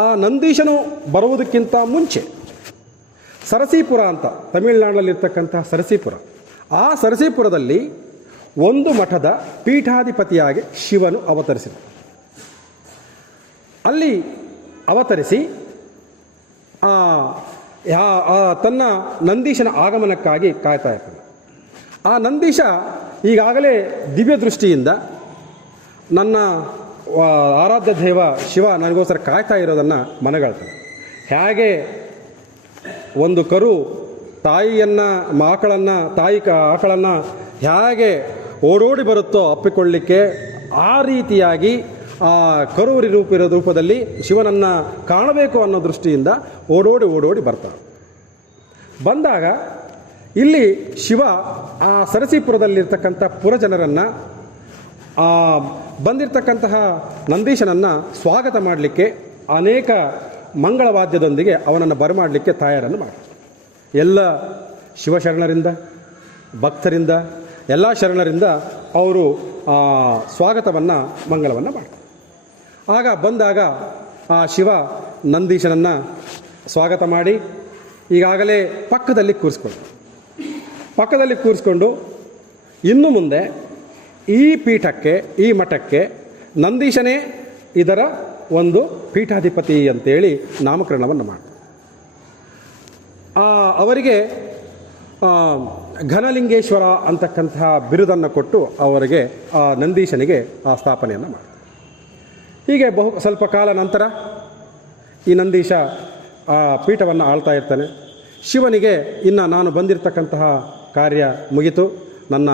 ಆ ನಂದೀಶನು ಬರುವುದಕ್ಕಿಂತ ಮುಂಚೆ ಸರಸೀಪುರ ಅಂತ ತಮಿಳುನಾಡಿನಲ್ಲಿರ್ತಕ್ಕಂತಹ ಸರಸೀಪುರ, ಆ ಸರಸೀಪುರದಲ್ಲಿ ಒಂದು ಮಠದ ಪೀಠಾಧಿಪತಿಯಾಗಿ ಶಿವನು ಅವತರಿಸಿದ. ಅಲ್ಲಿ ಅವತರಿಸಿ ತನ್ನ ನಂದೀಶನ ಆಗಮನಕ್ಕಾಗಿ ಕಾಯ್ತಾ ಇರ್ತಾನೆ. ಆ ನಂದೀಶ ಈಗಾಗಲೇ ದಿವ್ಯ ದೃಷ್ಟಿಯಿಂದ ನನ್ನ ಆರಾಧ್ಯ ದೈವ ಶಿವ ನನಗೋಸ್ಕರ ಕಾಯ್ತಾ ಇರೋದನ್ನು ಮನಗಳ್ತಾನೆ. ಹೇಗೆ ಒಂದು ಕರು ತಾಯಿಯನ್ನು ಆಕಳನ್ನು ಹೇಗೆ ಓಡೋಡಿ ಬರುತ್ತೋ ಅಪ್ಪಿಕೊಳ್ಳಿಕ್ಕೆ, ಆ ರೀತಿಯಾಗಿ ಆ ಕರುವರಿ ರೂಪದಲ್ಲಿ ಶಿವನನ್ನು ಕಾಣಬೇಕು ಅನ್ನೋ ದೃಷ್ಟಿಯಿಂದ ಓಡೋಡಿ ಬರ್ತಾರೆ. ಬಂದಾಗ ಇಲ್ಲಿ ಶಿವ ಆ ಸರಸೀಪುರದಲ್ಲಿರ್ತಕ್ಕಂಥ ಪುರಜನರನ್ನು ಬಂದಿರತಕ್ಕಂತಹ ನಂದೀಶನನ್ನು ಸ್ವಾಗತ ಮಾಡಲಿಕ್ಕೆ ಅನೇಕ ಮಂಗಳವಾದ್ಯದೊಂದಿಗೆ ಅವನನ್ನು ಬರಮಾಡಲಿಕ್ಕೆ ತಯಾರನ್ನು ಮಾಡ್ತಾರೆ. ಎಲ್ಲ ಶಿವಶರಣರಿಂದ, ಭಕ್ತರಿಂದ, ಎಲ್ಲ ಶರಣರಿಂದ ಅವರು ಸ್ವಾಗತವನ್ನು ಮಂಗಳವನ್ನು ಮಾಡ್ತಾರೆ. ಆಗ ಬಂದಾಗ ಆ ಶಿವ ನಂದೀಶನನ್ನು ಸ್ವಾಗತ ಮಾಡಿ ಈಗಾಗಲೇ ಪಕ್ಕದಲ್ಲಿ ಕೂರಿಸ್ಕೊಂಡು ಇನ್ನು ಮುಂದೆ ಈ ಪೀಠಕ್ಕೆ, ಈ ಮಠಕ್ಕೆ ನಂದೀಶನೇ ಇದರ ಒಂದು ಪೀಠಾಧಿಪತಿ ಅಂತೇಳಿ ನಾಮಕರಣವನ್ನು ಮಾಡ್ತಾರೆ. ಅವರಿಗೆ ಘನಲಿಂಗೇಶ್ವರ ಅಂತಕ್ಕಂತಹ ಬಿರುದನ್ನು ಕೊಟ್ಟು ಅವರಿಗೆ ಆ ನಂದೀಶನಿಗೆ ಆ ಸ್ಥಾಪನೆಯನ್ನು ಮಾಡ್ತಾರೆ. ಹೀಗೆ ಸ್ವಲ್ಪ ಕಾಲ ನಂತರ ಈ ನಂದೀಶ ಆ ಪೀಠವನ್ನು ಆಳ್ತಾ ಇರ್ತಾನೆ. ಶಿವನಿಗೆ ಇನ್ನು ನಾನು ಬಂದಿರತಕ್ಕಂತಹ ಕಾರ್ಯ ಮುಗಿತು, ನನ್ನ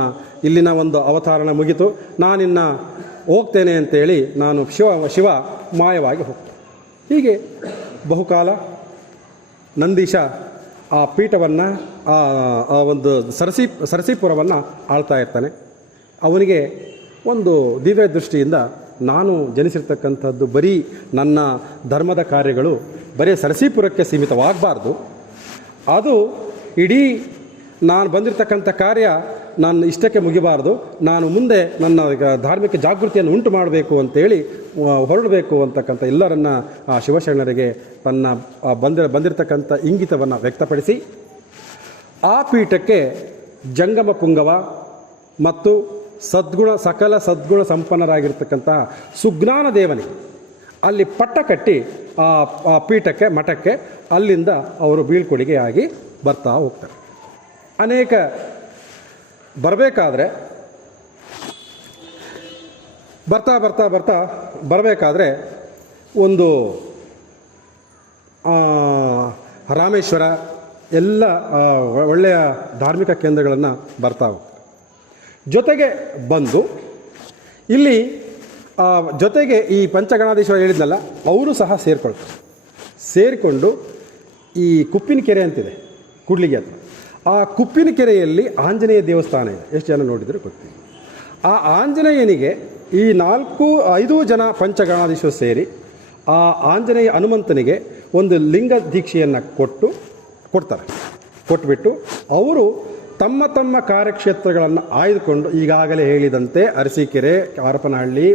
ಇಲ್ಲಿನ ಒಂದು ಅವತಾರಣ ಮುಗಿತು, ನಾನಿನ್ನು ಹೋಗ್ತೇನೆ ಅಂತೇಳಿ ನಾನು ಶಿವ ಮಾಯವಾಗಿ ಹೋಗ್ತೇನೆ. ಹೀಗೆ ಬಹುಕಾಲ ನಂದೀಶ ಆ ಪೀಠವನ್ನು ಆ ಒಂದು ಸರಸೀಪುರವನ್ನು ಆಳ್ತಾ ಇರ್ತಾನೆ. ಅವನಿಗೆ ಒಂದು ದಿವ್ಯ ದೃಷ್ಟಿಯಿಂದ ನಾನು ಜನಿಸಿರ್ತಕ್ಕಂಥದ್ದು ಬರೀ ನನ್ನ ಧರ್ಮದ ಕಾರ್ಯಗಳು ಬರೀ ಸರಸೀಪುರಕ್ಕೆ ಸೀಮಿತವಾಗಬಾರ್ದು, ಅದು ಇಡೀ ನಾನು ಬಂದಿರತಕ್ಕಂಥ ಕಾರ್ಯ ನಾನು ಇಷ್ಟಕ್ಕೆ ಮುಗಿಬಾರ್ದು, ನಾನು ಮುಂದೆ ನನ್ನ ಧಾರ್ಮಿಕ ಜಾಗೃತಿಯನ್ನು ಉಂಟು ಮಾಡಬೇಕು ಅಂತೇಳಿ ಹೊರಡಬೇಕು ಅಂತಕ್ಕಂಥ ಎಲ್ಲರನ್ನ ಆ ಶಿವಶರಣರಿಗೆ ತನ್ನ ಬಂದಿರತಕ್ಕಂಥ ಇಂಗಿತವನ್ನು ವ್ಯಕ್ತಪಡಿಸಿ ಆ ಪೀಠಕ್ಕೆ ಜಂಗಮ ಪುಂಗವ ಮತ್ತು ಸಕಲ ಸದ್ಗುಣ ಸಂಪನ್ನರಾಗಿರ್ತಕ್ಕಂತಹ ಸುಜ್ಞಾನ ದೇವನಿಗೆ ಅಲ್ಲಿ ಪಟ್ಟ ಕಟ್ಟಿ ಆ ಪೀಠಕ್ಕೆ, ಮಠಕ್ಕೆ ಅಲ್ಲಿಂದ ಅವರು ಬೀಳ್ಕೊಡುಗೆಯಾಗಿ ಬರ್ತಾ ಹೋಗ್ತಾರೆ. ಅನೇಕ ಬರಬೇಕಾದ್ರೆ ಒಂದು ರಾಮೇಶ್ವರ ಎಲ್ಲ ಒಳ್ಳೆಯ ಧಾರ್ಮಿಕ ಕೇಂದ್ರಗಳನ್ನು ಬರ್ತಾ ಹೋಗ್ತಾರೆ. ಜೊತೆಗೆ ಬಂದು ಇಲ್ಲಿ ಜೊತೆಗೆ ಈ ಪಂಚಗಣಾಧೀಶ್ವರ ಹೇಳಿದ್ನಲ್ಲ, ಅವರು ಸಹ ಸೇರಿಕೊಂಡು ಈ ಕುಪ್ಪಿನ ಕೆರೆ ಅಂತಿದೆ ಕೂಡ್ಲಿಗೆ ಹತ್ರ, ಆ ಕುಪ್ಪಿನ ಕೆರೆಯಲ್ಲಿ ಆಂಜನೇಯ ದೇವಸ್ಥಾನ ಇದೆ. ಎಷ್ಟು ಜನ ನೋಡಿದರೆ ಗೊತ್ತಿದೆ. ಆ ಆಂಜನೇಯನಿಗೆ ಈ 4-5 ಜನ ಪಂಚಗಣಾಧೀಶ್ವರ ಸೇರಿ ಆ ಆಂಜನೇಯ ಹನುಮಂತನಿಗೆ ಒಂದು ಲಿಂಗ ದೀಕ್ಷೆಯನ್ನು ಕೊಟ್ಬಿಟ್ಟು ಅವರು ತಮ್ಮ ತಮ್ಮ ಕಾರ್ಯಕ್ಷೇತ್ರಗಳನ್ನು ಆಯ್ದುಕೊಂಡು ಈಗಾಗಲೇ ಹೇಳಿದಂತೆ ಅರಸೀಕೆರೆ, ಹರಪನಹಳ್ಳಿ,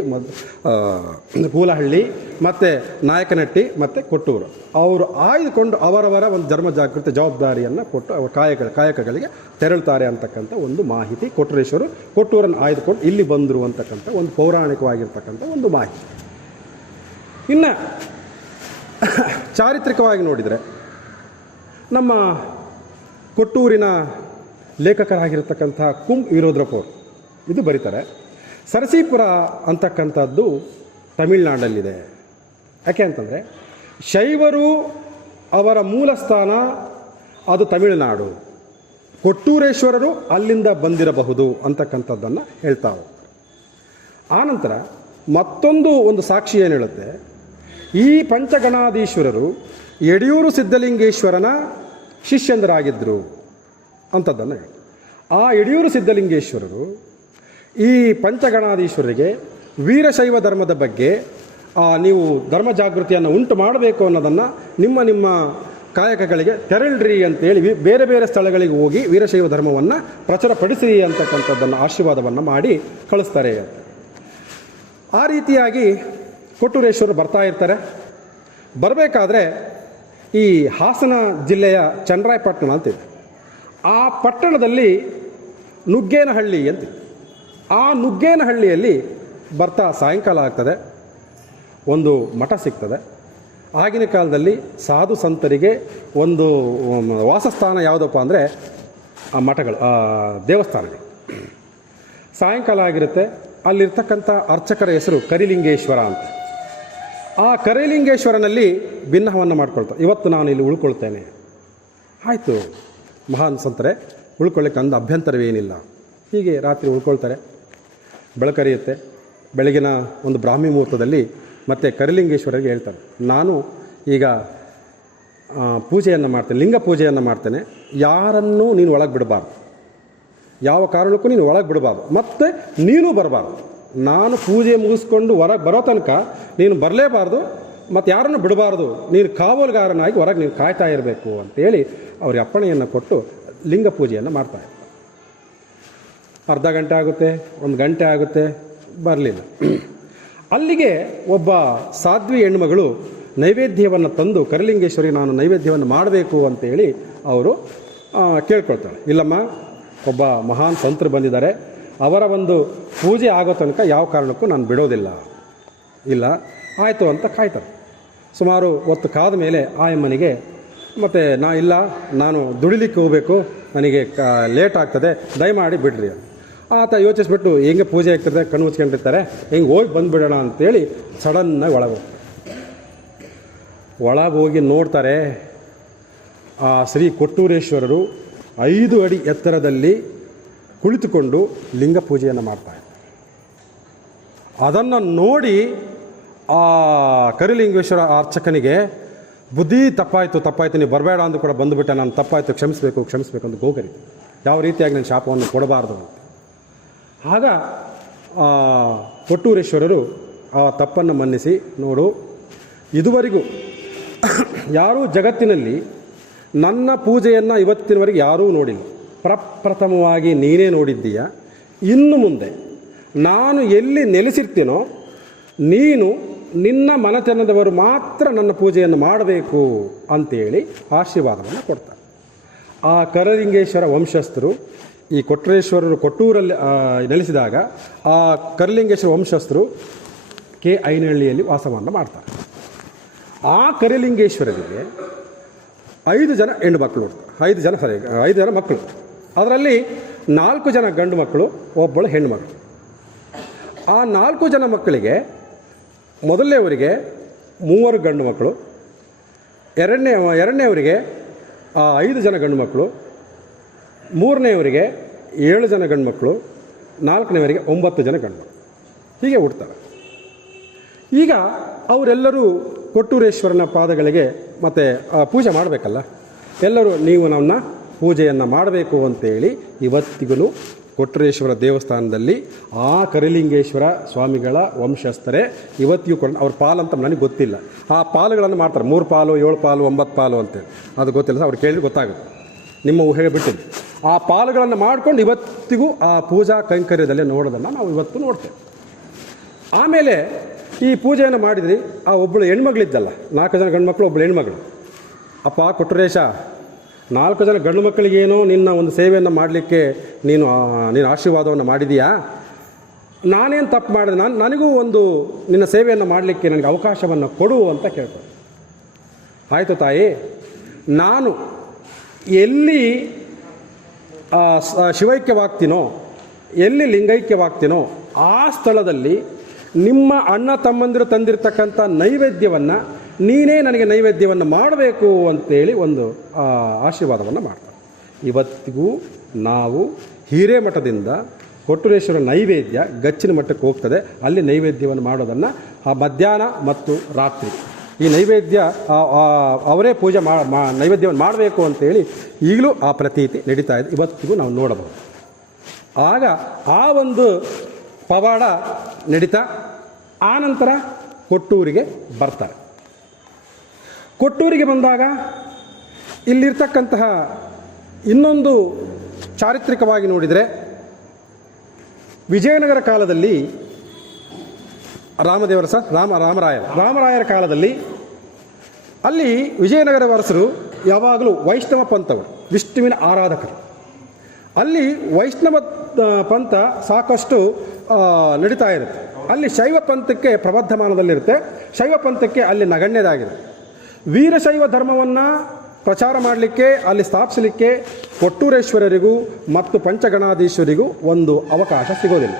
ಕೂಲಹಳ್ಳಿ ಮತ್ತು ನಾಯಕನಹಟ್ಟಿ ಮತ್ತು ಕೊಟ್ಟೂರು ಅವರು ಆಯ್ದುಕೊಂಡು ಅವರವರ ಒಂದು ಧರ್ಮ ಜಾಗೃತಿ ಜವಾಬ್ದಾರಿಯನ್ನು ಕೊಟ್ಟು ಅವರ ಕಾಯಕಗಳಿಗೆ ತೆರಳುತ್ತಾರೆ ಅಂತಕ್ಕಂಥ ಒಂದು ಮಾಹಿತಿ ಕೊಟ್ಟೂರನ್ನು ಆಯ್ದುಕೊಂಡು ಇಲ್ಲಿ ಬಂದರು ಅಂತಕ್ಕಂಥ ಒಂದು ಪೌರಾಣಿಕವಾಗಿರ್ತಕ್ಕಂಥ ಒಂದು ಮಾಹಿತಿ. ಇನ್ನು ಚಾರಿತ್ರಿಕವಾಗಿ ನೋಡಿದರೆ ನಮ್ಮ ಕೊಟ್ಟೂರಿನ ಲೇಖಕರಾಗಿರ್ತಕ್ಕಂಥ ಕುಂ ವೀರೋದ್ರಪುರ್ ಇದು ಬರೀತಾರೆ, ಸರಸೀಪುರ ಅಂತಕ್ಕಂಥದ್ದು ತಮಿಳುನಾಡಲ್ಲಿದೆ. ಯಾಕೆ ಅಂತಂದರೆ ಶೈವರು ಅವರ ಮೂಲ ಸ್ಥಾನ ಅದು ತಮಿಳುನಾಡು, ಕೊಟ್ಟೂರೇಶ್ವರರು ಅಲ್ಲಿಂದ ಬಂದಿರಬಹುದು ಅಂತಕ್ಕಂಥದ್ದನ್ನು ಹೇಳ್ತಾ ಹೋಗ್ತಾರೆ. ಆನಂತರ ಮತ್ತೊಂದು ಒಂದು ಸಾಕ್ಷಿ ಏನು ಹೇಳುತ್ತೆ, ಈ ಪಂಚಗಣಾಧೀಶ್ವರರು ಯಡಿಯೂರು ಸಿದ್ಧಲಿಂಗೇಶ್ವರನ ಶಿಷ್ಯಂದರಾಗಿದ್ದರು ಅಂಥದ್ದನ್ನು ಹೇಳಿ. ಆ ಯಡಿಯೂರು ಸಿದ್ಧಲಿಂಗೇಶ್ವರರು ಈ ಪಂಚಗಣಾಧೀಶ್ವರರಿಗೆ ವೀರಶೈವ ಧರ್ಮದ ಬಗ್ಗೆ ನೀವು ಧರ್ಮ ಜಾಗೃತಿಯನ್ನು ಉಂಟು ಮಾಡಬೇಕು ಅನ್ನೋದನ್ನು ನಿಮ್ಮ ಕಾಯಕಗಳಿಗೆ ತೆರಳ್ರಿ ಅಂತೇಳಿ ಬೇರೆ ಬೇರೆ ಸ್ಥಳಗಳಿಗೆ ಹೋಗಿ ವೀರಶೈವ ಧರ್ಮವನ್ನು ಪ್ರಚುರಪಡಿಸಿ ಅಂತಕ್ಕಂಥದ್ದನ್ನು ಆಶೀರ್ವಾದವನ್ನು ಮಾಡಿ ಕಳಿಸ್ತಾರೆ. ಆ ರೀತಿಯಾಗಿ ಕೊಟ್ಟೂರೇಶ್ವರರು ಬರ್ತಾ ಇರ್ತಾರೆ. ಬರಬೇಕಾದ್ರೆ ಈ ಹಾಸನ ಜಿಲ್ಲೆಯ ಚನ್ನರಾಯಪಟ್ಟಣ ಅಂತಿದೆ. ಆ ಪಟ್ಟಣದಲ್ಲಿ ನುಗ್ಗೇನಹಳ್ಳಿ ಅಂತಿದೆ. ಆ ನುಗ್ಗೇನಹಳ್ಳಿಯಲ್ಲಿ ಬರ್ತಾ ಸಾಯಂಕಾಲ ಆಗ್ತದೆ, ಒಂದು ಮಠ ಸಿಗ್ತದೆ. ಆಗಿನ ಕಾಲದಲ್ಲಿ ಸಾಧು ಸಂತರಿಗೆ ಒಂದು ವಾಸಸ್ಥಾನ ಯಾವುದಪ್ಪ ಅಂದರೆ ಆ ಮಠಗಳು, ದೇವಸ್ಥಾನಗಳು. ಸಾಯಂಕಾಲ ಆಗಿರುತ್ತೆ. ಅಲ್ಲಿರ್ತಕ್ಕಂಥ ಅರ್ಚಕರ ಹೆಸರು ಕರಿಲಿಂಗೇಶ್ವರ ಅಂತ. ಆ ಕರಿಲಿಂಗೇಶ್ವರನಲ್ಲಿ ಭಿನ್ನವನ್ನು ಮಾಡ್ಕೊಳ್ತಾರೆ. ಇವತ್ತು ನಾನು ಇಲ್ಲಿ ಉಳ್ಕೊಳ್ತೇನೆ, ಆಯಿತು ಮಹಾನ್ ಸಂತರೆ, ಉಳ್ಕೊಳ್ಳಿಕ್ಕೆ ಅಂದ ಅಭ್ಯಂತರವೇನಿಲ್ಲ. ಹೀಗೆ ರಾತ್ರಿ ಉಳ್ಕೊಳ್ತಾರೆ. ಬೆಳಕರಿಯುತ್ತೆ. ಬೆಳಗಿನ ಒಂದು ಬ್ರಾಹ್ಮಿ ಮುಹೂರ್ತದಲ್ಲಿ ಮತ್ತೆ ಕರಿಲಿಂಗೇಶ್ವರರಿಗೆ ಹೇಳ್ತಾರೆ, ನಾನು ಈಗ ಪೂಜೆಯನ್ನು ಮಾಡ್ತೇನೆ, ಲಿಂಗ ಪೂಜೆಯನ್ನು ಮಾಡ್ತೇನೆ, ಯಾರನ್ನೂ ನೀನು ಒಳಗೆ ಬಿಡಬಾರ್ದು, ಯಾವ ಕಾರಣಕ್ಕೂ ನೀನು ಒಳಗೆ ಬಿಡಬಾರ್ದು, ಮತ್ತು ನೀನು ಬರಬಾರ್ದು. ನಾನು ಪೂಜೆ ಮುಗಿಸ್ಕೊಂಡು ಹೊರಗೆ ಬರೋ ತನಕ ನೀನು ಬರಲೇಬಾರ್ದು, ಮತ್ತು ಯಾರನ್ನು ಬಿಡಬಾರ್ದು, ನೀನು ಕಾವಲುಗಾರನಾಗಿ ಹೊರಗೆ ನೀನು ಕಾಯ್ತಾ ಇರಬೇಕು ಅಂತೇಳಿ ಅವ್ರಿಗೆ ಅಪ್ಪಣೆಯನ್ನು ಕೊಟ್ಟು ಲಿಂಗ ಪೂಜೆಯನ್ನು ಮಾಡ್ತಾರೆ. ಅರ್ಧ ಗಂಟೆ ಆಗುತ್ತೆ, ಒಂದು ಗಂಟೆ ಆಗುತ್ತೆ, ಬರಲಿಲ್ಲ. ಅಲ್ಲಿಗೆ ಒಬ್ಬ ಸಾಧ್ವಿ ಹೆಣ್ಮಗಳು ನೈವೇದ್ಯವನ್ನು ತಂದು ಕರಿಲಿಂಗೇಶ್ವರಿ ನಾನು ನೈವೇದ್ಯವನ್ನು ಮಾಡಬೇಕು ಅಂತೇಳಿ ಅವರು ಕೇಳ್ಕೊಳ್ತಾಳೆ. ಇಲ್ಲಮ್ಮ, ಒಬ್ಬ ಮಹಾನ್ ಸಂತರು ಬಂದಿದ್ದಾರೆ, ಅವರ ಒಂದು ಪೂಜೆ ಆಗೋ ತನಕ ಯಾವ ಕಾರಣಕ್ಕೂ ನಾನು ಬಿಡೋದಿಲ್ಲ. ಇಲ್ಲ, ಆಯಿತು ಅಂತ ಕಾಯ್ತಾರೆ. ಸುಮಾರು ಹೊತ್ತು ಕಾದ ಮೇಲೆ ಆಯಮ್ಮನಿಗೆ ಮತ್ತು ನಾನು ದುಡಿಲಿಕ್ಕೆ ಹೋಗಬೇಕು, ನನಗೆ ಲೇಟ್ ಆಗ್ತದೆ, ದಯಮಾಡಿ ಬಿಡ್ರಿ. ಆತ ಯೋಚಿಸ್ಬಿಟ್ಟು ಹೆಂಗೆ ಪೂಜೆ ಆಗ್ತದೆ, ಕಣ್ಣು ಮುಚ್ಕೊಂಡಿರ್ತಾರೆ, ಹೆಂಗೆ ಹೋಗಿ ಬಂದುಬಿಡೋಣ ಅಂತೇಳಿ ಸಡನ್ನಾಗಿ ಒಳಗೆ ಹೋಗಿ ನೋಡ್ತಾರೆ. ಆ ಶ್ರೀ ಕೊಟ್ಟೂರೇಶ್ವರರು 5 ಅಡಿ ಎತ್ತರದಲ್ಲಿ ಕುಳಿತುಕೊಂಡು ಲಿಂಗ ಪೂಜೆಯನ್ನು ಮಾಡ್ತಾರೆ. ಅದನ್ನು ನೋಡಿ ಆ ಕರಿಲಿಂಗೇಶ್ವರ ಅರ್ಚಕನಿಗೆ ಬುದ್ಧಿ ತಪ್ಪಾಯಿತು, ನೀವು ಬರಬೇಡ ಅಂದು ಕೂಡ ಬಂದುಬಿಟ್ಟೆ, ನಾನು ತಪ್ಪಾಯಿತು, ಕ್ಷಮಿಸಬೇಕು ಅಂತ ಗೋಗರಿ, ಯಾವ ರೀತಿಯಾಗಿ ನಾನು ಶಾಪವನ್ನು ಕೊಡಬಾರ್ದು ಅಂತ. ಆಗ ಕೊಟ್ಟೂರೇಶ್ವರರು ಆ ತಪ್ಪನ್ನು ಮನ್ನಿಸಿ, ನೋಡು, ಇದುವರೆಗೂ ಯಾರೂ ಜಗತ್ತಿನಲ್ಲಿ ನನ್ನ ಪೂಜೆಯನ್ನು ಇವತ್ತಿನವರೆಗೆ ಯಾರೂ ನೋಡಿಲ್ಲ, ಪ್ರಪ್ರಥಮವಾಗಿ ನೀನೇ ನೋಡಿದ್ದೀಯ. ಇನ್ನು ಮುಂದೆ ನಾನು ಎಲ್ಲಿ ನೆಲೆಸಿರ್ತೀನೋ ನೀನು ನಿನ್ನ ಮನೆತನದವರು ಮಾತ್ರ ನನ್ನ ಪೂಜೆಯನ್ನು ಮಾಡಬೇಕು ಅಂತೇಳಿ ಆಶೀರ್ವಾದವನ್ನು ಕೊಡ್ತಾರೆ. ಆ ಕರಿಲಿಂಗೇಶ್ವರ ವಂಶಸ್ಥರು ಈ ಕೊಟ್ಟೂರಲ್ಲಿ ನೆಲೆಸಿದಾಗ ಆ ಕರಿಲಿಂಗೇಶ್ವರ ವಂಶಸ್ಥರು ಐನಹಳ್ಳಿಯಲ್ಲಿ ವಾಸವನ್ನು ಮಾಡ್ತಾರೆ. ಆ ಕರಿಲಿಂಗೇಶ್ವರರಿಗೆ 5 ಜನ ಹೆಣ್ಣು ಮಕ್ಕಳು ಹುಡ್ತಾರೆ, 5 ಜನ ಮಕ್ಕಳು. ಅದರಲ್ಲಿ 4 ಜನ ಗಂಡು ಮಕ್ಕಳು, ಒಬ್ಬಳು ಹೆಣ್ಣು ಮಕ್ಕಳು. ಆ 4 ಜನ ಮಕ್ಕಳಿಗೆ ಮೊದಲನೇವರಿಗೆ 3 ಗಂಡು ಮಕ್ಕಳು, ಎರಡನೇವರಿಗೆ 5 ಜನ ಗಂಡು ಮಕ್ಕಳು, ಮೂರನೇವರಿಗೆ 7 ಜನ ಗಂಡು ಮಕ್ಕಳು, 4ನೇವರಿಗೆ 9 ಜನ ಗಂಡು ಮಕ್ಕಳು. ಹೀಗೆ ಹುಡ್ತಾರೆ. ಈಗ ಅವರೆಲ್ಲರೂ ಕೊಟ್ಟೂರೇಶ್ವರನ ಪಾದಗಳಿಗೆ ಮತ್ತು ಪೂಜೆ ಮಾಡಬೇಕಲ್ಲ, ಎಲ್ಲರೂ ನೀವು ನನ್ನ ಪೂಜೆಯನ್ನು ಮಾಡಬೇಕು ಅಂತೇಳಿ ಇವತ್ತಿಗೂ ಕೊಟ್ಟೂರೇಶ್ವರ ದೇವಸ್ಥಾನದಲ್ಲಿ ಆ ಕರಿಲಿಂಗೇಶ್ವರ ಸ್ವಾಮಿಗಳ ವಂಶಸ್ಥರೇ ಇವತ್ತಿಗೂ ಕೂಡ ಅವ್ರ ಪಾಲು ಅಂತ ನನಗೆ ಗೊತ್ತಿಲ್ಲ, ಆ ಪಾಲುಗಳನ್ನು ಮಾಡ್ತಾರೆ. 3 ಪಾಲು, 7 ಪಾಲು, 9 ಪಾಲು ಅಂತೇಳಿ ಅದು ಗೊತ್ತಿಲ್ಲ, ಅವ್ರು ಕೇಳಿದ್ರೆ ಗೊತ್ತಾಗುತ್ತೆ, ನಿಮ್ಮ ಊಹೆಗೆ ಬಿಟ್ಟಿದ್ದು. ಆ ಪಾಲುಗಳನ್ನು ಮಾಡ್ಕೊಂಡು ಇವತ್ತಿಗೂ ಆ ಪೂಜಾ ಕೈಂಕರ್ಯದಲ್ಲಿ ನೋಡೋದನ್ನು ನಾವು ಇವತ್ತು ನೋಡ್ತೇವೆ. ಆಮೇಲೆ ಈ ಪೂಜೆಯನ್ನು ಮಾಡಿದ್ರಿ, ಆ ಒಬ್ಬಳು ಹೆಣ್ಮಗಳಿದ್ದಲ್ಲ, 4 ಜನ ಗಂಡು ಮಕ್ಕಳು, ಒಬ್ಬಳು ಹೆಣ್ಮಗಳು. ಅಪ್ಪ ಕೊಟ್ಟರೇಶ, 4 ಜನ ಗಂಡು ಮಕ್ಕಳಿಗೇನೋ ನಿನ್ನ ಒಂದು ಸೇವೆಯನ್ನು ಮಾಡಲಿಕ್ಕೆ ನೀನು ಆಶೀರ್ವಾದವನ್ನು ಮಾಡಿದೀಯಾ, ನಾನೇನು ತಪ್ಪು ಮಾಡಿದೆ, ನನಗೂ ಒಂದು ನಿನ್ನ ಸೇವೆಯನ್ನು ಮಾಡಲಿಕ್ಕೆ ನನಗೆ ಅವಕಾಶವನ್ನು ಕೊಡು ಅಂತ ಕೇಳ್ತಾರೆ. ಆಯಿತು ತಾಯಿ, ನಾನು ಎಲ್ಲಿ ಶಿವೈಕ್ಯವಾಗ್ತೀನೋ, ಎಲ್ಲಿ ಲಿಂಗೈಕ್ಯವಾಗ್ತೀನೋ ಆ ಸ್ಥಳದಲ್ಲಿ ನಿಮ್ಮ ಅಣ್ಣ ತಮ್ಮಂದಿರು ತಂದಿರತಕ್ಕಂಥ ನೈವೇದ್ಯವನ್ನು ನೀನೇ ನನಗೆ ನೈವೇದ್ಯವನ್ನು ಮಾಡಬೇಕು ಅಂತೇಳಿ ಒಂದು ಆಶೀರ್ವಾದವನ್ನು ಮಾಡ್ತಾರೆ. ಇವತ್ತಿಗೂ ನಾವು ಹಿರೇಮಠದಿಂದ ಕೊಟ್ಟೂರೇಶ್ವರ ನೈವೇದ್ಯ ಗಚ್ಚಿನ ಮಟ್ಟಕ್ಕೆ ಹೋಗ್ತದೆ. ಅಲ್ಲಿ ನೈವೇದ್ಯವನ್ನು ಮಾಡೋದನ್ನು ಆ ಮಧ್ಯಾಹ್ನ ಮತ್ತು ರಾತ್ರಿ ಈ ನೈವೇದ್ಯ ಅವರೇ ಪೂಜೆ ನೈವೇದ್ಯವನ್ನು ಮಾಡಬೇಕು ಅಂತೇಳಿ ಈಗಲೂ ಆ ಪ್ರತೀತಿ ನಡೀತಾ ಇದೆ, ಇವತ್ತಿಗೂ ನಾವು ನೋಡಬಹುದು. ಆಗ ಆ ಒಂದು ಪವಾಡ ನಡೀತಾ ಆನಂತರ ಕೊಟ್ಟೂರಿಗೆ ಬರ್ತಾರೆ. ಕೊಟ್ಟೂರಿಗೆ ಬಂದಾಗ ಇಲ್ಲಿರ್ತಕ್ಕಂತಹ ಇನ್ನೊಂದು ಚಾರಿತ್ರಿಕವಾಗಿ ನೋಡಿದರೆ, ವಿಜಯನಗರ ಕಾಲದಲ್ಲಿ ರಾಮರಾಯರ ಕಾಲದಲ್ಲಿ ಅಲ್ಲಿ ವಿಜಯನಗರ ಅರಸರು ಯಾವಾಗಲೂ ವೈಷ್ಣವ ಪಂಥವರು, ವಿಷ್ಣುವಿನ ಆರಾಧಕರು. ಅಲ್ಲಿ ವೈಷ್ಣವ ಪಂಥ ಸಾಕಷ್ಟು ನಡೀತಾ ಇರುತ್ತೆ. ಅಲ್ಲಿ ಶೈವ ಪಂಥಕ್ಕೆ ಪ್ರಬದ್ಧಮಾನದಲ್ಲಿರುತ್ತೆ, ಶೈವ ಪಂಥಕ್ಕೆ ಅಲ್ಲಿ ನಗಣ್ಯದಾಗಿದೆ. ವೀರಶೈವ ಧರ್ಮವನ್ನು ಪ್ರಚಾರ ಮಾಡಲಿಕ್ಕೆ, ಅಲ್ಲಿ ಸ್ಥಾಪಿಸಲಿಕ್ಕೆ ಕೊಟ್ಟೂರೇಶ್ವರರಿಗೂ ಮತ್ತು ಪಂಚಗಣಾಧೀಶ್ವರಿಗೂ ಒಂದು ಅವಕಾಶ ಸಿಗೋದಿಲ್ಲ.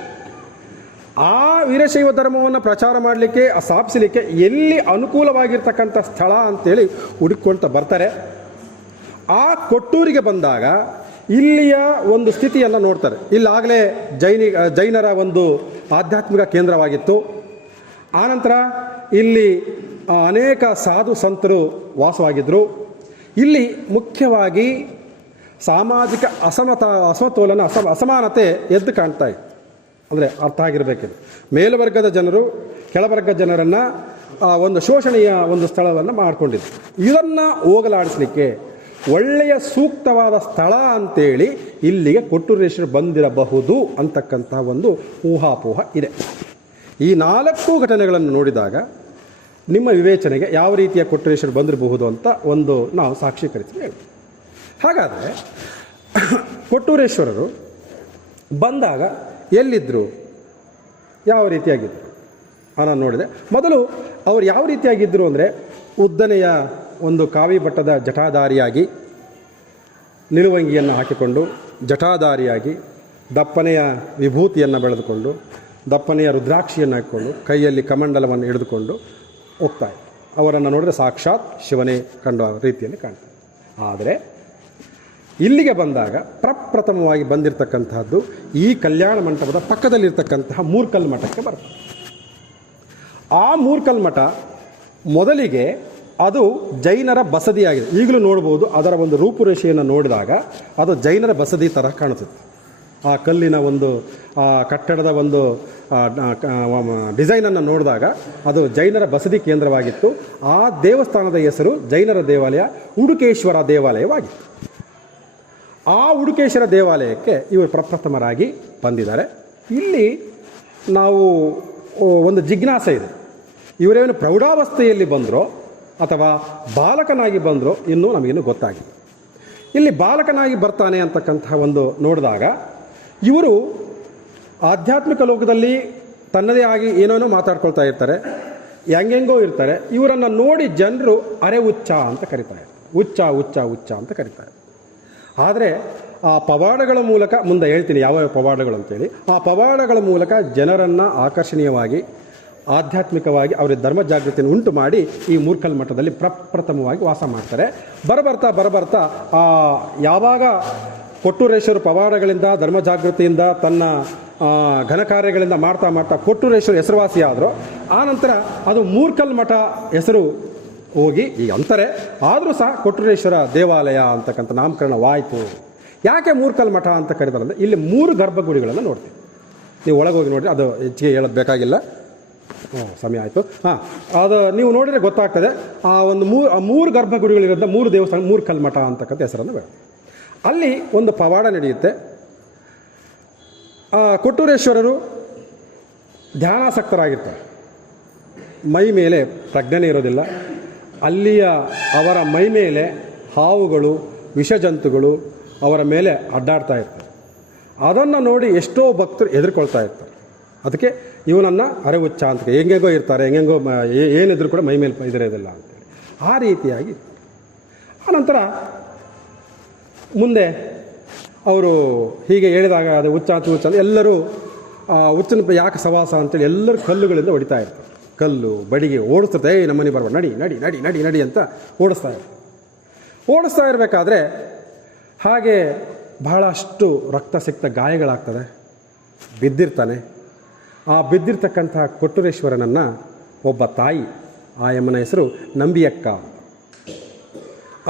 ಆ ವೀರಶೈವ ಧರ್ಮವನ್ನು ಪ್ರಚಾರ ಮಾಡಲಿಕ್ಕೆ, ಸ್ಥಾಪಿಸಲಿಕ್ಕೆ ಎಲ್ಲಿ ಅನುಕೂಲವಾಗಿರ್ತಕ್ಕಂಥ ಸ್ಥಳ ಅಂತೇಳಿ ಹುಡುಕೊಳ್ತಾ ಬರ್ತಾರೆ. ಆ ಕೊಟ್ಟೂರಿಗೆ ಬಂದಾಗ ಇಲ್ಲಿಯ ಒಂದು ಸ್ಥಿತಿಯನ್ನು ನೋಡ್ತಾರೆ. ಇಲ್ಲಾಗಲೇ ಜೈನರ ಒಂದು ಆಧ್ಯಾತ್ಮಿಕ ಕೇಂದ್ರವಾಗಿತ್ತು. ಆನಂತರ ಇಲ್ಲಿ ಅನೇಕ ಸಾಧು ಸಂತರು ವಾಸವಾಗಿದ್ದರು. ಇಲ್ಲಿ ಮುಖ್ಯವಾಗಿ ಸಾಮಾಜಿಕ ಅಸಮತೋಲನ ಅಸಮಾನತೆ ಎದ್ದು ಕಾಣ್ತಾ ಇತ್ತು. ಅಂದರೆ ಅರ್ಥ ಆಗಿರಬೇಕಿದೆ, ಮೇಲ್ವರ್ಗದ ಜನರು ಕೆಳವರ್ಗದ ಜನರನ್ನು ಒಂದು ಶೋಷಣೆಯ ಒಂದು ಸ್ಥಳವನ್ನು ಮಾಡಿಕೊಂಡಿದ್ರು. ಇದನ್ನು ಹೋಗಲಾಡಿಸಲಿಕ್ಕೆ ಒಳ್ಳೆಯ ಸೂಕ್ತವಾದ ಸ್ಥಳ ಅಂತೇಳಿ ಇಲ್ಲಿಗೆ ಕೊಟ್ಟೂರೇಶ್ವರ ಬಂದಿರಬಹುದು ಅಂತಕ್ಕಂಥ ಒಂದು ಊಹಾಪೋಹ ಇದೆ. ಈ 4 ಘಟನೆಗಳನ್ನು ನೋಡಿದಾಗ ನಿಮ್ಮ ವಿವೇಚನೆಗೆ ಯಾವ ರೀತಿಯ ಕೊಟ್ಟೂರೇಶ್ವರ ಬಂದಿರಬಹುದು ಅಂತ ಒಂದು ನಾವು ಸಾಕ್ಷೀಕರಿಸಿ ಹೇಳಿ. ಹಾಗಾದರೆ ಕೊಟ್ಟೂರೇಶ್ವರರು ಬಂದಾಗ ಎಲ್ಲಿದ್ದರು, ಯಾವ ರೀತಿಯಾಗಿದ್ದರು ನಾನು ನೋಡಿದೆ. ಮೊದಲು ಅವರು ಯಾವ ರೀತಿಯಾಗಿದ್ದರು ಅಂದರೆ, ಉದ್ದನೆಯ ಒಂದು ಕಾವಿ ಬಟ್ಟದ ಜಟಾಧಾರಿಯಾಗಿ, ನಿಲುವಂಗಿಯನ್ನು ಹಾಕಿಕೊಂಡು ಜಟಾಧಾರಿಯಾಗಿ, ದಪ್ಪನೆಯ ವಿಭೂತಿಯನ್ನು ಬೆಳೆದುಕೊಂಡು, ದಪ್ಪನೆಯ ರುದ್ರಾಕ್ಷಿಯನ್ನು ಹಾಕಿಕೊಂಡು, ಕೈಯಲ್ಲಿ ಕಮಂಡಲವನ್ನು ಹಿಡಿದುಕೊಂಡು ಹೋಗ್ತಾರೆ. ಅವರನ್ನು ನೋಡಿದರೆ ಸಾಕ್ಷಾತ್ ಶಿವನೇ ಕಂಡ ರೀತಿಯಲ್ಲಿ ಕಾಣ್ತಾರೆ. ಆದರೆ ಇಲ್ಲಿಗೆ ಬಂದಾಗ ಪ್ರಪ್ರಥಮವಾಗಿ ಬಂದಿರತಕ್ಕಂತಹದ್ದು ಈ ಕಲ್ಯಾಣ ಮಂಟಪದ ಪಕ್ಕದಲ್ಲಿರ್ತಕ್ಕಂತಹ ಮೂರ್ಕಲ್ ಮಠಕ್ಕೆ ಬರ್ತದೆ. ಆ ಮೂರ್ಕಲ್ ಮಠ ಮೊದಲಿಗೆ ಅದು ಜೈನರ ಬಸದಿಯಾಗಿದೆ. ಈಗಲೂ ನೋಡ್ಬೋದು, ಅದರ ಒಂದು ರೂಪುರೇಷೆಯನ್ನು ನೋಡಿದಾಗ ಅದು ಜೈನರ ಬಸದಿ ಥರ ಕಾಣಿಸುತ್ತೆ. ಆ ಕಲ್ಲಿನ ಒಂದು ಕಟ್ಟಡದ ಒಂದು ಡಿಸೈನನ್ನು ನೋಡಿದಾಗ ಅದು ಜೈನರ ಬಸದಿ ಕೇಂದ್ರವಾಗಿತ್ತು. ಆ ದೇವಸ್ಥಾನದ ಹೆಸರು ಜೈನರ ದೇವಾಲಯ ಉಡುಕೇಶ್ವರ ದೇವಾಲಯವಾಗಿತ್ತು. ಆ ಉಡುಕೇಶ್ವರ ದೇವಾಲಯಕ್ಕೆ ಇವರು ಪ್ರಪ್ರಥಮರಾಗಿ ಬಂದಿದ್ದಾರೆ. ಇಲ್ಲಿ ನಾವು ಒಂದು ಜಿಜ್ಞಾಸೆ ಇದೆ, ಇವರೇನು ಪ್ರೌಢಾವಸ್ಥೆಯಲ್ಲಿ ಬಂದರೋ ಅಥವಾ ಬಾಲಕನಾಗಿ ಬಂದರೋ ಇನ್ನೂ ನಮಗಿನ್ನೂ ಗೊತ್ತಾಗಿದೆ. ಇಲ್ಲಿ ಬಾಲಕನಾಗಿ ಬರ್ತಾನೆ ಅಂತಕ್ಕಂತಹ ಒಂದು ನೋಡಿದಾಗ ಇವರು ಆಧ್ಯಾತ್ಮಿಕ ಲೋಕದಲ್ಲಿ ತನ್ನದೇ ಆಗಿ ಏನೇನೋ ಮಾತಾಡ್ಕೊಳ್ತಾ ಇರ್ತಾರೆ, ಹೆಂಗೆಂಗೋ ಇರ್ತಾರೆ. ಇವರನ್ನು ನೋಡಿ ಜನರು ಅರೆ ಹುಚ್ಚ ಅಂತ ಕರೀತಾರೆ, ಹುಚ್ಚ ಹುಚ್ಚ ಹುಚ್ಚ ಅಂತ ಕರೀತಾರೆ. ಆದರೆ ಆ ಪವಾಡಗಳ ಮೂಲಕ, ಮುಂದೆ ಹೇಳ್ತೀನಿ ಯಾವ ಪವಾಡಗಳು ಅಂತೇಳಿ, ಆ ಪವಾಡಗಳ ಮೂಲಕ ಜನರನ್ನು ಆಕರ್ಷಣೀಯವಾಗಿ ಆಧ್ಯಾತ್ಮಿಕವಾಗಿ ಅವರಿಗೆ ಧರ್ಮ ಜಾಗೃತಿಯನ್ನು ಉಂಟು ಮಾಡಿ ಈ ಮೂರ್ಕಲ್ ಮಠದಲ್ಲಿ ಪ್ರಪ್ರಥಮವಾಗಿ ವಾಸ ಮಾಡ್ತಾರೆ. ಬರಬರ್ತಾ ಯಾವಾಗ ಕೊಟ್ಟೂರೇಶ್ವರ ಪವಾಡಗಳಿಂದ ಧರ್ಮ ಜಾಗೃತಿಯಿಂದ ತನ್ನ ಘನ ಕಾರ್ಯಗಳಿಂದ ಮಾಡ್ತಾ ಕೊಟ್ಟೂರೇಶ್ವರ ಹೆಸರುವಾಸಿ ಆದರು. ಆನಂತರ ಅದು ಮೂರ್ಕಲ್ ಮಠ ಹೆಸರು ಹೋಗಿ ಈಗ ಅಂತಾರೆ, ಆದರೂ ಸಹ ಕೊಟ್ಟೂರೇಶ್ವರ ದೇವಾಲಯ ಅಂತಕ್ಕಂಥ ನಾಮಕರಣವಾಯಿತು. ಯಾಕೆ ಮೂರ್ಕಲ್ ಮಠ ಅಂತ ಕರೀತಾರೆ ಅಂದರೆ, ಇಲ್ಲಿ 3 ಗರ್ಭಗುಡಿಗಳನ್ನು ನೋಡ್ತೀವಿ. ನೀವು ಒಳಗೋಗಿ ನೋಡಿರಿ, ಅದು ಹೆಚ್ಚಿಗೆ ಹೇಳೋದು ಬೇಕಾಗಿಲ್ಲ, ಸಮಯ ಆಯಿತು. ಅದು ನೀವು ನೋಡಿದರೆ ಗೊತ್ತಾಗ್ತದೆ. ಆ ಒಂದು 3 ಗರ್ಭಗುಡಿಗಳಿರೋದ್ರಿಂದ 3 ದೇವಸ್ಥಾನ ಮೂರ್ಕಲ್ ಮಠ ಅಂತಕ್ಕಂಥ ಹೆಸರನ್ನು ಬೇಡ. ಅಲ್ಲಿ ಒಂದು ಪವಾಡ ನಡೆಯುತ್ತೆ. ಕೊಟ್ಟೂರೇಶ್ವರರು ಧ್ಯಾನಾಸಕ್ತರಾಗಿರ್ತಾರೆ. ಮೈ ಮೇಲೆ ಪ್ರಜ್ಞೆ ಇರೋದಿಲ್ಲ. ಅಲ್ಲಿಯ ಅವರ ಮೈ ಮೇಲೆ ಹಾವುಗಳು, ವಿಷಜಂತುಗಳು ಅವರ ಮೇಲೆ ಅಡ್ಡಾಡ್ತಾ ಇರ್ತವೆ. ಅದನ್ನು ನೋಡಿ ಎಷ್ಟೋ ಭಕ್ತರು ಹೆದರ್ಕೊಳ್ತಾ ಇರ್ತಾರೆ. ಅದಕ್ಕೆ ಇವನನ್ನು ಅರೆಹುಚ್ಚ ಅಂತ ಹೆಂಗೆಂಗೋ ಇರ್ತಾರೆ, ಹೆಂಗೆಂಗೋ ಏನಿದ್ರು ಕೂಡ ಮೈ ಮೇಲೆ ಇದಿರೋದಿಲ್ಲ ಅಂತೇಳಿ ಆ ರೀತಿಯಾಗಿ. ಆನಂತರ ಮುಂದೆ ಅವರು ಹೀಗೆ ಹೇಳಿದಾಗ ಅದು ಹುಚ್ಚ ಅಂತ ಎಲ್ಲರೂ ಹುಚ್ಚನ ಯಾಕೆ ಸವಾಸ ಅಂತೇಳಿ ಎಲ್ಲರೂ ಕಲ್ಲುಗಳಿಂದ ಹೊಡಿತಾ ಇರ್ತಾರೆ. ಕಲ್ಲು ಬಡಿಗೆ ಓಡಿಸ್ತದೆ, ನಮ್ಮನೆ ಬರಬಾರ್ದು, ನಡಿ ನಡಿ ನಡಿ ನಡಿ ನಡಿ ಅಂತ ಓಡಿಸ್ತಾ ಇರಬೇಕಾದ್ರೆ ಹಾಗೆ ಬಹಳಷ್ಟು ರಕ್ತಸಿಕ್ತ ಗಾಯಗಳಾಗ್ತದೆ. ಬಿದ್ದಿರ್ತಾನೆ. ಆ ಬಿದ್ದಿರ್ತಕ್ಕಂಥ ಕೊಟ್ಟೂರೇಶ್ವರನನ್ನು ಒಬ್ಬ ತಾಯಿ, ಆಯಮ್ಮನ ಹೆಸರು ನಂಬಿಯಕ್ಕ.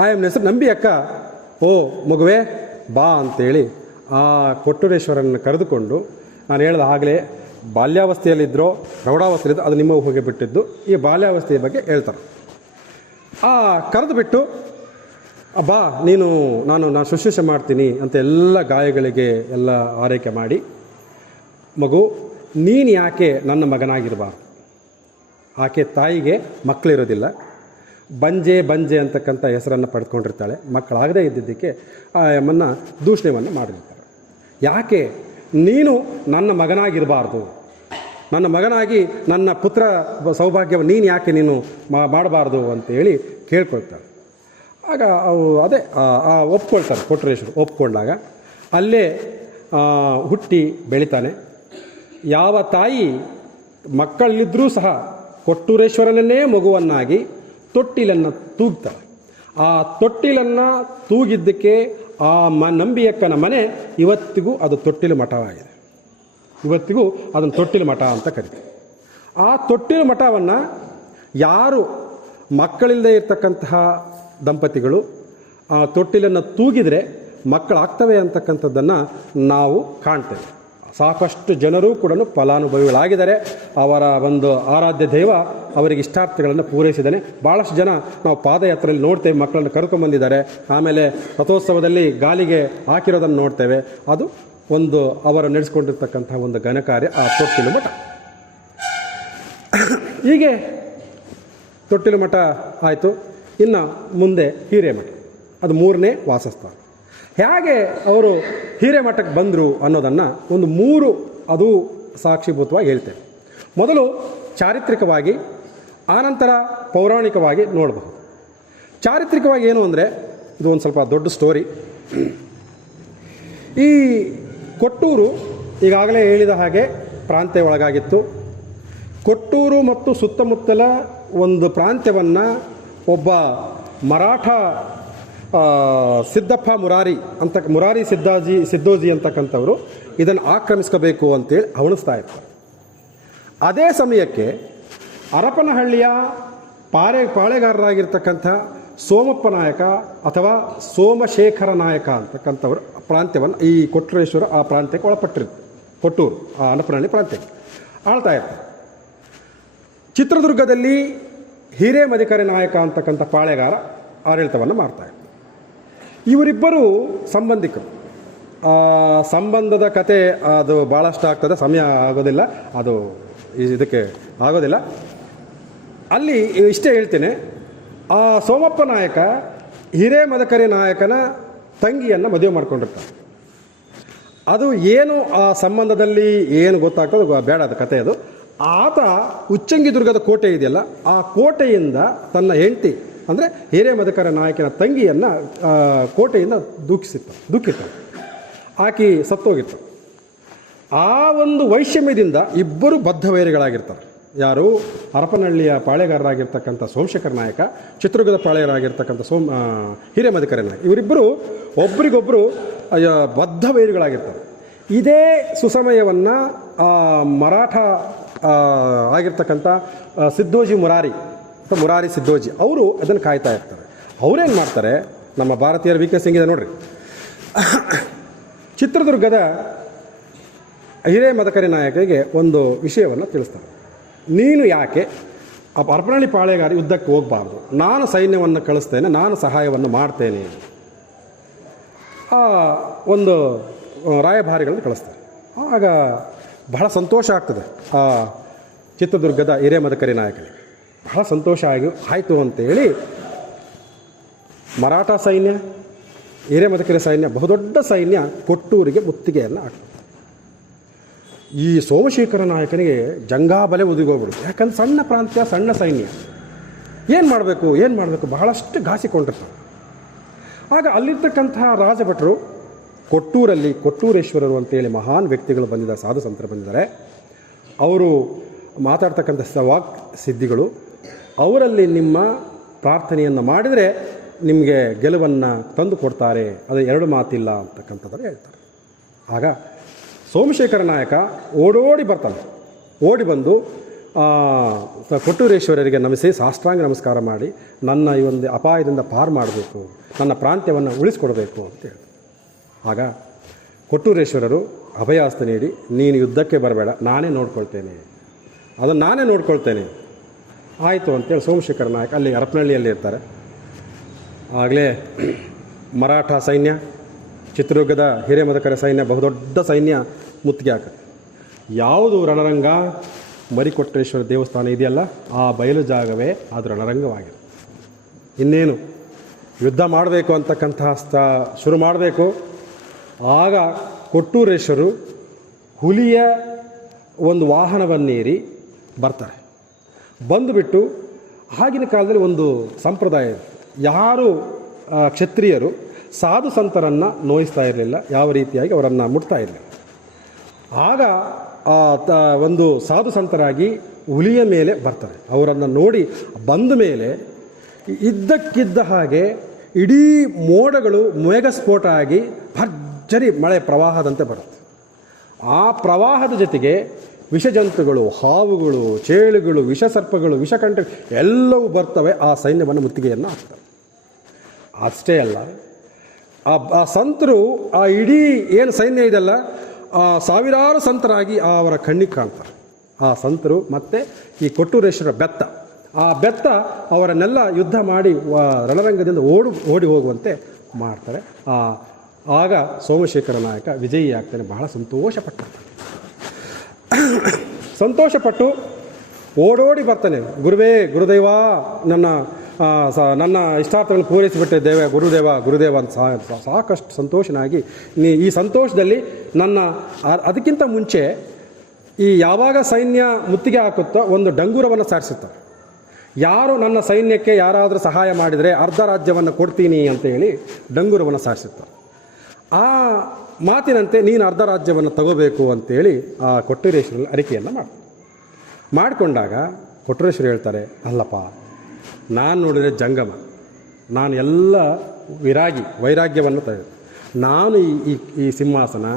ಆಯಮ್ಮನ ಹೆಸರು ನಂಬಿಯಕ್ಕ. ಓ ಮಗುವೆ ಬಾ ಅಂತೇಳಿ ಆ ಕೊಟ್ಟೂರೇಶ್ವರನ ಕರೆದುಕೊಂಡು, ನಾನು ಹೇಳ್ದ ಆಗಲೇ ಬಾಲ್ಯಾವಸ್ಥೆಯಲ್ಲಿದ್ದರೋ ಪ್ರೌಢಾವಸ್ಥೆಯಲ್ಲಿದ್ದೋ ಅದು ನಿಮ್ಮ ಹೋಗಿ ಬಿಟ್ಟಿದ್ದು, ಈ ಬಾಲ್ಯಾವಸ್ಥೆಯ ಬಗ್ಗೆ ಹೇಳ್ತಾರೆ. ಕರೆದು ಬಿಟ್ಟು ಬಾ ನಾನು ಶುಶ್ರೂಷೆ ಮಾಡ್ತೀನಿ ಅಂತ ಎಲ್ಲ ಗಾಯಗಳಿಗೆ ಎಲ್ಲ ಆರೈಕೆ ಮಾಡಿ, ಮಗು ನೀನು ಯಾಕೆ ನನ್ನ ಮಗನಾಗಿರಬಾರ್ದು. ಆಕೆ ತಾಯಿಗೆ ಮಕ್ಕಳಿರೋದಿಲ್ಲ. ಬಂಜೆ ಅಂತಕ್ಕಂಥ ಹೆಸರನ್ನು ಪಡೆದುಕೊಂಡಿರ್ತಾಳೆ. ಮಕ್ಕಳಾಗದೇ ಇದ್ದಿದ್ದಕ್ಕೆ ಆ ಅಮ್ಮನ್ನು ದೂಷಣೆಯನ್ನು ಮಾಡಿರ್ತಾರೆ. ಯಾಕೆ ನೀನು ನನ್ನ ಮಗನಾಗಿರಬಾರ್ದು, ನನ್ನ ಮಗನಾಗಿ ನನ್ನ ಪುತ್ರ ಸೌಭಾಗ್ಯವನ್ನು ನೀನು ಯಾಕೆ ನೀನು ಮಾಡಬಾರ್ದು ಅಂತೇಳಿ ಕೇಳ್ಕೊಳ್ತಾಳೆ. ಆಗ ಅವು ಒಪ್ಕೊಳ್ತಾರೆ. ಕೊಟ್ಟೂರೇಶ್ವರ ಒಪ್ಕೊಂಡಾಗ ಅಲ್ಲೇ ಹುಟ್ಟಿ ಬೆಳಿತಾನೆ. ಯಾವ ತಾಯಿ ಮಕ್ಕಳಿದ್ರೂ ಸಹ ಕೊಟ್ಟೂರೇಶ್ವರನನ್ನೇ ಮಗುವನ್ನಾಗಿ ತೊಟ್ಟಿಲನ್ನು ತೂಗ್ತಾಳೆ. ಆ ತೊಟ್ಟಿಲನ್ನು ತೂಗಿದ್ದಕ್ಕೆ ಆ ನಂಬಿಯಕ್ಕನ ಮನೆ ಇವತ್ತಿಗೂ ಅದು ತೊಟ್ಟಿಲು ಮಠವಾಗಿದೆ. ಇವತ್ತಿಗೂ ಅದನ್ನು ತೊಟ್ಟಿಲು ಮಠ ಅಂತ ಕರೀತಾರೆ. ಆ ತೊಟ್ಟಿಲು ಮಠವನ್ನು ಯಾರು ಮಕ್ಕಳಿಲ್ಲದೆ ಇರ್ತಕ್ಕಂತಹ ದಂಪತಿಗಳು ಆ ತೊಟ್ಟಿಲನ್ನು ತೂಗಿದರೆ ಮಕ್ಕಳಾಗ್ತವೆ ಅಂತಕ್ಕಂಥದ್ದನ್ನು ನಾವು ಕಾಣ್ತೇವೆ. ಸಾಕಷ್ಟು ಜನರು ಕೂಡ ಫಲಾನುಭವಿಗಳಾಗಿದ್ದಾರೆ. ಅವರ ಒಂದು ಆರಾಧ್ಯ ದೈವ ಅವರಿಗೆ ಇಷ್ಟಾರ್ಥಗಳನ್ನು ಪೂರೈಸಿದ್ದಾನೆ. ಭಾಳಷ್ಟು ಜನ ನಾವು ಪಾದಯಾತ್ರೆಯಲ್ಲಿ ನೋಡ್ತೇವೆ, ಮಕ್ಕಳನ್ನು ಕರ್ಕೊಂಬಂದಿದ್ದಾರೆ. ಆಮೇಲೆ ರಥೋತ್ಸವದಲ್ಲಿ ಗಾಲಿಗೆ ಹಾಕಿರೋದನ್ನು ನೋಡ್ತೇವೆ. ಅದು ಒಂದು ಅವರು ನಡೆಸ್ಕೊಂಡಿರ್ತಕ್ಕಂಥ ಒಂದು ಘನಕಾರ್ಯ ಆ ತೊಟ್ಟಿಲು ಮಠ. ಹೀಗೆ ತೊಟ್ಟಿಲು ಮಠ ಆಯಿತು. ಇನ್ನು ಮುಂದೆ ಹಿರೇಮಠ, ಅದು 3ನೇ ವಾಸಸ್ಥಾನ. ಹೇಗೆ ಅವರು ಹಿರೇಮಠಕ್ಕೆ ಬಂದರು ಅನ್ನೋದನ್ನು ಒಂದು 3 ಅದು ಸಾಕ್ಷೀಭೂತವಾಗಿ ಹೇಳ್ತೇವೆ. ಮೊದಲು ಚಾರಿತ್ರಿಕವಾಗಿ, ಆನಂತರ ಪೌರಾಣಿಕವಾಗಿ ನೋಡಬಹುದು. ಚಾರಿತ್ರಿಕವಾಗಿ ಏನು ಅಂದರೆ, ಇದು ಒಂದು ಸ್ವಲ್ಪ ದೊಡ್ಡ ಸ್ಟೋರಿ. ಈ ಕೊಟ್ಟೂರು ಈಗಾಗಲೇ ಹೇಳಿದ ಹಾಗೆ ಪ್ರಾಂತ್ಯ ಒಳಗಾಗಿತ್ತು. ಕೊಟ್ಟೂರು ಮತ್ತು ಸುತ್ತಮುತ್ತಲ ಒಂದು ಪ್ರಾಂತ್ಯವನ್ನು ಒಬ್ಬ ಮರಾಠ ಸಿದ್ದಪ್ಪ ಮುರಾರಿ ಸಿದ್ದೋಜಿ ಅಂತಕ್ಕಂಥವರು ಇದನ್ನು ಆಕ್ರಮಿಸ್ಕೋಬೇಕು ಅಂತೇಳಿ ಹವಣಿಸ್ತಾ ಇರ್ತಾರೆ. ಅದೇ ಸಮಯಕ್ಕೆ ಹರಪನಹಳ್ಳಿಯ ಪಾಳೆಗಾರರಾಗಿರ್ತಕ್ಕಂಥ ಸೋಮಪ್ಪ ನಾಯಕ ಅಥವಾ ಸೋಮಶೇಖರ ನಾಯಕ ಅಂತಕ್ಕಂಥವರು ಪ್ರಾಂತ್ಯವನ್ನು, ಈ ಕೊಟ್ಟೂರೇಶ್ವರ ಆ ಪ್ರಾಂತ್ಯಕ್ಕೆ ಒಳಪಟ್ಟಿರುತ್ತೆ. ಕೊಟ್ಟೂರು ಆ ಹರಪನಹಳ್ಳಿ ಪ್ರಾಂತ್ಯಕ್ಕೆ ಆಳ್ತಾ ಇರ್ತಾರೆ. ಚಿತ್ರದುರ್ಗದಲ್ಲಿ ಹಿರೇಮಧಿಕಾರಿ ನಾಯಕ ಅಂತಕ್ಕಂಥ ಪಾಳೆಗಾರ ಆಡಳಿತವನ್ನು ಮಾಡ್ತಾಯಿದ್ರು. ಇವರಿಬ್ಬರು ಸಂಬಂಧಿಕರು. ಸಂಬಂಧದ ಕತೆ ಅದು ಭಾಳಷ್ಟು ಆಗ್ತದೆ, ಸಮಯ ಆಗೋದಿಲ್ಲ, ಅದು ಇದಕ್ಕೆ ಆಗೋದಿಲ್ಲ. ಅಲ್ಲಿ ಇಷ್ಟೇ ಹೇಳ್ತೇನೆ. ಆ ಸೋಮಪ್ಪ ನಾಯಕ ಹಿರೇಮಧಿಕಾರಿ ನಾಯಕನ ತಂಗಿಯನ್ನು ಮದುವೆ ಮಾಡ್ಕೊಂಡಿರ್ತಾರೆ. ಅದು ಏನು ಆ ಸಂಬಂಧದಲ್ಲಿ ಏನು ಗೊತ್ತಾಗ್ತದೆ ಬೇಡ, ಅದು ಕತೆ ಅದು. ಆತ ಉಚ್ಚಂಗಿದುರ್ಗದ ಕೋಟೆ ಇದೆಯಲ್ಲ, ಆ ಕೋಟೆಯಿಂದ ತನ್ನ ಹೆಂಡತಿ ಅಂದರೆ ಹಿರೇಮಧಿಕಾರಿ ನಾಯಕನ ತಂಗಿಯನ್ನು ಕೋಟೆಯಿಂದ ದುಃಖಿರ್ತಾಳೆ. ಆಕೆ ಸತ್ತೋಗಿರ್ತಾಳೆ. ಆ ಒಂದು ವೈಷಮ್ಯದಿಂದ ಇಬ್ಬರು ಬದ್ಧ ವೈರಿಗಳಾಗಿರ್ತಾರೆ. ಯಾರು? ಹರಪನಹಳ್ಳಿಯ ಪಾಳೆಗಾರರಾಗಿರ್ತಕ್ಕಂಥ ಸೋಮಶೇಖರ ನಾಯಕ, ಚಿತ್ರದುರ್ಗದ ಪಾಳೆಗಾರರಾಗಿರ್ತಕ್ಕಂಥ ಹಿರೇಮಧಿಕಾರಿ ನಾಯಕ. ಇವರಿಬ್ಬರು ಒಬ್ರಿಗೊಬ್ಬರು ಬದ್ಧ ವೈರಿಗಳಾಗಿರ್ತಾರೆ. ಇದೇ ಸುಸಮಯವನ್ನು ಮರಾಠ ಆಗಿರ್ತಕ್ಕಂಥ ಮುರಾರಿ ಸಿದ್ದೋಜಿ ಅವರು ಅದನ್ನು ಕಾಯ್ತಾ ಇರ್ತಾರೆ. ಅವರೇನು ಮಾಡ್ತಾರೆ, ನಮ್ಮ ಭಾರತೀಯರ ವೀಕ್ನೆಸ್ ಹೆಂಗಿದೆ ನೋಡ್ರಿ. ಚಿತ್ರದುರ್ಗದ ಹಿರೇಮಧಿಕಾರಿ ನಾಯಕರಿಗೆ ಒಂದು ವಿಷಯವನ್ನು ತಿಳಿಸ್ತಾರೆ. ನೀನು ಯಾಕೆ ಹರಪನಹಳ್ಳಿ ಪಾಳೆಗಾರ ಯುದ್ಧಕ್ಕೆ ಹೋಗಬಾರ್ದು, ನಾನು ಸೈನ್ಯವನ್ನು ಕಳಿಸ್ತೇನೆ, ನಾನು ಸಹಾಯವನ್ನು ಮಾಡ್ತೇನೆ. ಒಂದು ರಾಯಭಾರಿಗಳನ್ನು ಕಳಿಸ್ತಾರೆ. ಆಗ ಬಹಳ ಸಂತೋಷ ಆಗ್ತದೆ ಆ ಚಿತ್ರದುರ್ಗದ ಹಿರೇಮದಕರಿ ನಾಯಕನಿಗೆ. ಬಹಳ ಸಂತೋಷ ಆಯಿತು ಅಂತೇಳಿ ಮರಾಠ ಸೈನ್ಯ, ಹಿರೇಮದಕರಿ ಸೈನ್ಯ, ಬಹುದೊಡ್ಡ ಸೈನ್ಯ ಕೊಟ್ಟೂರಿಗೆ ಮುತ್ತಿಗೆಯನ್ನು ಹಾಕ್ತದೆ. ಈ ಸೋಮಶೇಖರ ನಾಯಕನಿಗೆ ಜಂಗಾಬಲೆ ಒದಗೋಗ್ಬಿಡುತ್ತೆ. ಯಾಕಂದ್ರೆ ಸಣ್ಣ ಪ್ರಾಂತ್ಯ, ಸಣ್ಣ ಸೈನ್ಯ, ಏನು ಮಾಡಬೇಕು ಬಹಳಷ್ಟು ಘಾಸಿಕೊಂಡಿರ್ತಾರೆ. ಆಗ ಅಲ್ಲಿರ್ತಕ್ಕಂತಹ ರಾಜಭಟರು ಕೊಟ್ಟೂರಲ್ಲಿ ಕೊಟ್ಟೂರೇಶ್ವರರು ಅಂತೇಳಿ ಮಹಾನ್ ವ್ಯಕ್ತಿಗಳು ಬಂದಿದ್ದಾರೆ, ಸಾಧು ಸಂತರು ಬಂದಿದ್ದಾರೆ. ಅವರು ಮಾತಾಡ್ತಕ್ಕಂಥ ವಾಕ್ ಸಿದ್ಧಿಗಳು, ಅವರಲ್ಲಿ ನಿಮ್ಮ ಪ್ರಾರ್ಥನೆಯನ್ನು ಮಾಡಿದರೆ ನಿಮಗೆ ಗೆಲುವನ್ನು ತಂದು ಕೊಡ್ತಾರೆ, ಅದು ಎರಡು ಮಾತಿಲ್ಲ ಅಂತಕ್ಕಂಥದ್ದನ್ನು ಹೇಳ್ತಾರೆ. ಆಗ ಸೋಮಶೇಖರ ನಾಯಕ ಓಡೋಡಿ ಬರ್ತಾನೆ. ಓಡಿ ಬಂದು ಕೊಟ್ಟೂರೇಶ್ವರರಿಗೆ ನಮಿಸಿ ಸಾಷ್ಟಾಂಗ ನಮಸ್ಕಾರ ಮಾಡಿ, ನನ್ನ ಈ ಒಂದು ಅಪಾಯದಿಂದ ಪಾರು ಮಾಡಬೇಕು, ನನ್ನ ಪ್ರಾಂತ್ಯವನ್ನು ಉಳಿಸ್ಕೊಡ್ಬೇಕು ಅಂತ ಹೇಳಿ. ಆಗ ಕೊಟ್ಟೂರೇಶ್ವರರು ಅಭಯಾಸ್ತ ನೀಡಿ, ನೀನು ಯುದ್ಧಕ್ಕೆ ಬರಬೇಡ, ನಾನೇ ನೋಡ್ಕೊಳ್ತೇನೆ, ಅದನ್ನು ನಾನೇ ನೋಡ್ಕೊಳ್ತೇನೆ ಆಯಿತು ಅಂತೇಳಿ ಸೋಮಶೇಖರ ನಾಯಕ ಅಲ್ಲಿ ಹರಪನಹಳ್ಳಿಯಲ್ಲಿ ಇರ್ತಾರೆ. ಆಗಲೇ ಮರಾಠ ಸೈನ್ಯ, ಚಿತ್ರದುರ್ಗದ ಹಿರೇಮದಕರ ಸೈನ್ಯ, ಬಹುದೊಡ್ಡ ಸೈನ್ಯ ಮುತ್ತಿಗೆ ಹಾಕುತ್ತೆ. ಯಾವುದು ರಣರಂಗ? ಮರಿಕೊಟ್ಟೇಶ್ವರ ದೇವಸ್ಥಾನ ಇದೆಯಲ್ಲ, ಆ ಬಯಲು ಜಾಗವೇ ಅದು ರಣರಂಗವಾಗಿದೆ. ಇನ್ನೇನು ಯುದ್ಧ ಮಾಡಬೇಕು ಅಂತಕ್ಕಂತಹ ಶುರು ಮಾಡಬೇಕು. ಆಗ ಕೊಟ್ಟೂರೇಶ್ವರು ಹುಲಿಯ ಒಂದು ವಾಹನವನ್ನೇರಿ ಬರ್ತಾರೆ. ಬಂದುಬಿಟ್ಟು ಆಗಿನ ಕಾಲದಲ್ಲಿ ಒಂದು ಸಂಪ್ರದಾಯ, ಯಾರು ಕ್ಷತ್ರಿಯರು ಸಾಧು ಸಂತರನ್ನು ನೋಯಿಸ್ತಾ ಇರಲಿಲ್ಲ, ಯಾವ ರೀತಿಯಾಗಿ ಅವರನ್ನು ಮುಟ್ತಾ ಇರಲಿಲ್ಲ. ಆಗ ಒಂದು ಸಾಧು ಸಂತರಾಗಿ ಹುಲಿಯ ಮೇಲೆ ಬರ್ತಾರೆ. ಅವರನ್ನು ನೋಡಿ ಬಂದ ಮೇಲೆ ಇದ್ದಕ್ಕಿದ್ದ ಹಾಗೆ ಇಡೀ ಮೋಡಗಳು ಮೇಘಸ್ಫೋಟ ಆಗಿ ಭರ್ಜರಿ ಮಳೆ ಪ್ರವಾಹದಂತೆ ಬರುತ್ತೆ. ಆ ಪ್ರವಾಹದ ಜೊತೆಗೆ ವಿಷಜಂತುಗಳು, ಹಾವುಗಳು, ಚೇಳುಗಳು, ವಿಷಸರ್ಪಗಳು, ವಿಷಕಂಠ ಎಲ್ಲವೂ ಬರ್ತವೆ. ಆ ಸೈನ್ಯವನ್ನು ಮುತ್ತಿಗೆಯನ್ನು ಹಾಕ್ತವೆ. ಅಷ್ಟೇ ಅಲ್ಲ, ಆ ಸಂತರು ಆ ಇಡೀ ಏನು ಸೈನ್ಯ ಇದೆಲ್ಲ ಸಾವಿರಾರು ಸಂತರಾಗಿ ಅವರ ಕಣ್ಣಿಗೆ ಕಾಣ್ತಾರೆ. ಆ ಸಂತರು ಮತ್ತು ಈ ಕೊಟ್ಟೂರೇಶ್ವರ ಬೆತ್ತ, ಆ ಬೆತ್ತ ಅವರನ್ನೆಲ್ಲ ಯುದ್ಧ ಮಾಡಿ ರಣರಂಗದಿಂದ ಓಡಿ ಹೋಗುವಂತೆ ಮಾಡ್ತಾರೆ. ಆಗ ಸೋಮಶೇಖರ ನಾಯಕ ವಿಜಯಿ ಆಗ್ತಾನೆ. ಬಹಳ ಸಂತೋಷಪಟ್ಟು ಓಡೋಡಿ ಬರ್ತಾನೆ. ಗುರುದೇವ, ನನ್ನ ಇಷ್ಟಾರ್ಥಗಳನ್ನು ಪೂರೈಸಿಬಿಟ್ಟೆ ಗುರುದೇವ ಅಂತ ಸಾಕಷ್ಟು ಸಂತೋಷನಾಗಿ ಈ ಸಂತೋಷದಲ್ಲಿ ಅದಕ್ಕಿಂತ ಮುಂಚೆ ಈ ಯಾವಾಗ ಸೈನ್ಯ ಮುತ್ತಿಗೆ ಹಾಕುತ್ತೋ ಒಂದು ಡಂಗೂರವನ್ನು ಸಾರಿಸುತ್ತಾರೆ. ಯಾರು ನನ್ನ ಸೈನ್ಯಕ್ಕೆ ಯಾರಾದರೂ ಸಹಾಯ ಮಾಡಿದರೆ ಅರ್ಧ ರಾಜ್ಯವನ್ನು ಕೊಡ್ತೀನಿ ಅಂತ ಹೇಳಿ ಡಂಗೂರವನ್ನು ಸಾರಿಸುತ್ತಾರೆ. ಆ ಮಾತಿನಂತೆ ನೀನು ಅರ್ಧ ರಾಜ್ಯವನ್ನು ತಗೋಬೇಕು ಅಂತೇಳಿ ಆ ಕೊಟ್ಟೂರೇಶ್ವರಲ್ಲಿ ಅರಿಕೆಯನ್ನು ಮಾಡಿಕೊಂಡಾಗ ಕೊಟ್ಟೂರೇಶ್ವರ ಹೇಳ್ತಾರೆ, ಅಲ್ಲಪ್ಪ, ನಾನು ನೋಡಿದರೆ ಜಂಗಮ, ನಾನು ಎಲ್ಲ ವೈರಾಗ್ಯವನ್ನು ತೆಗೆದು ನಾನು ಈ ಸಿಂಹಾಸನ,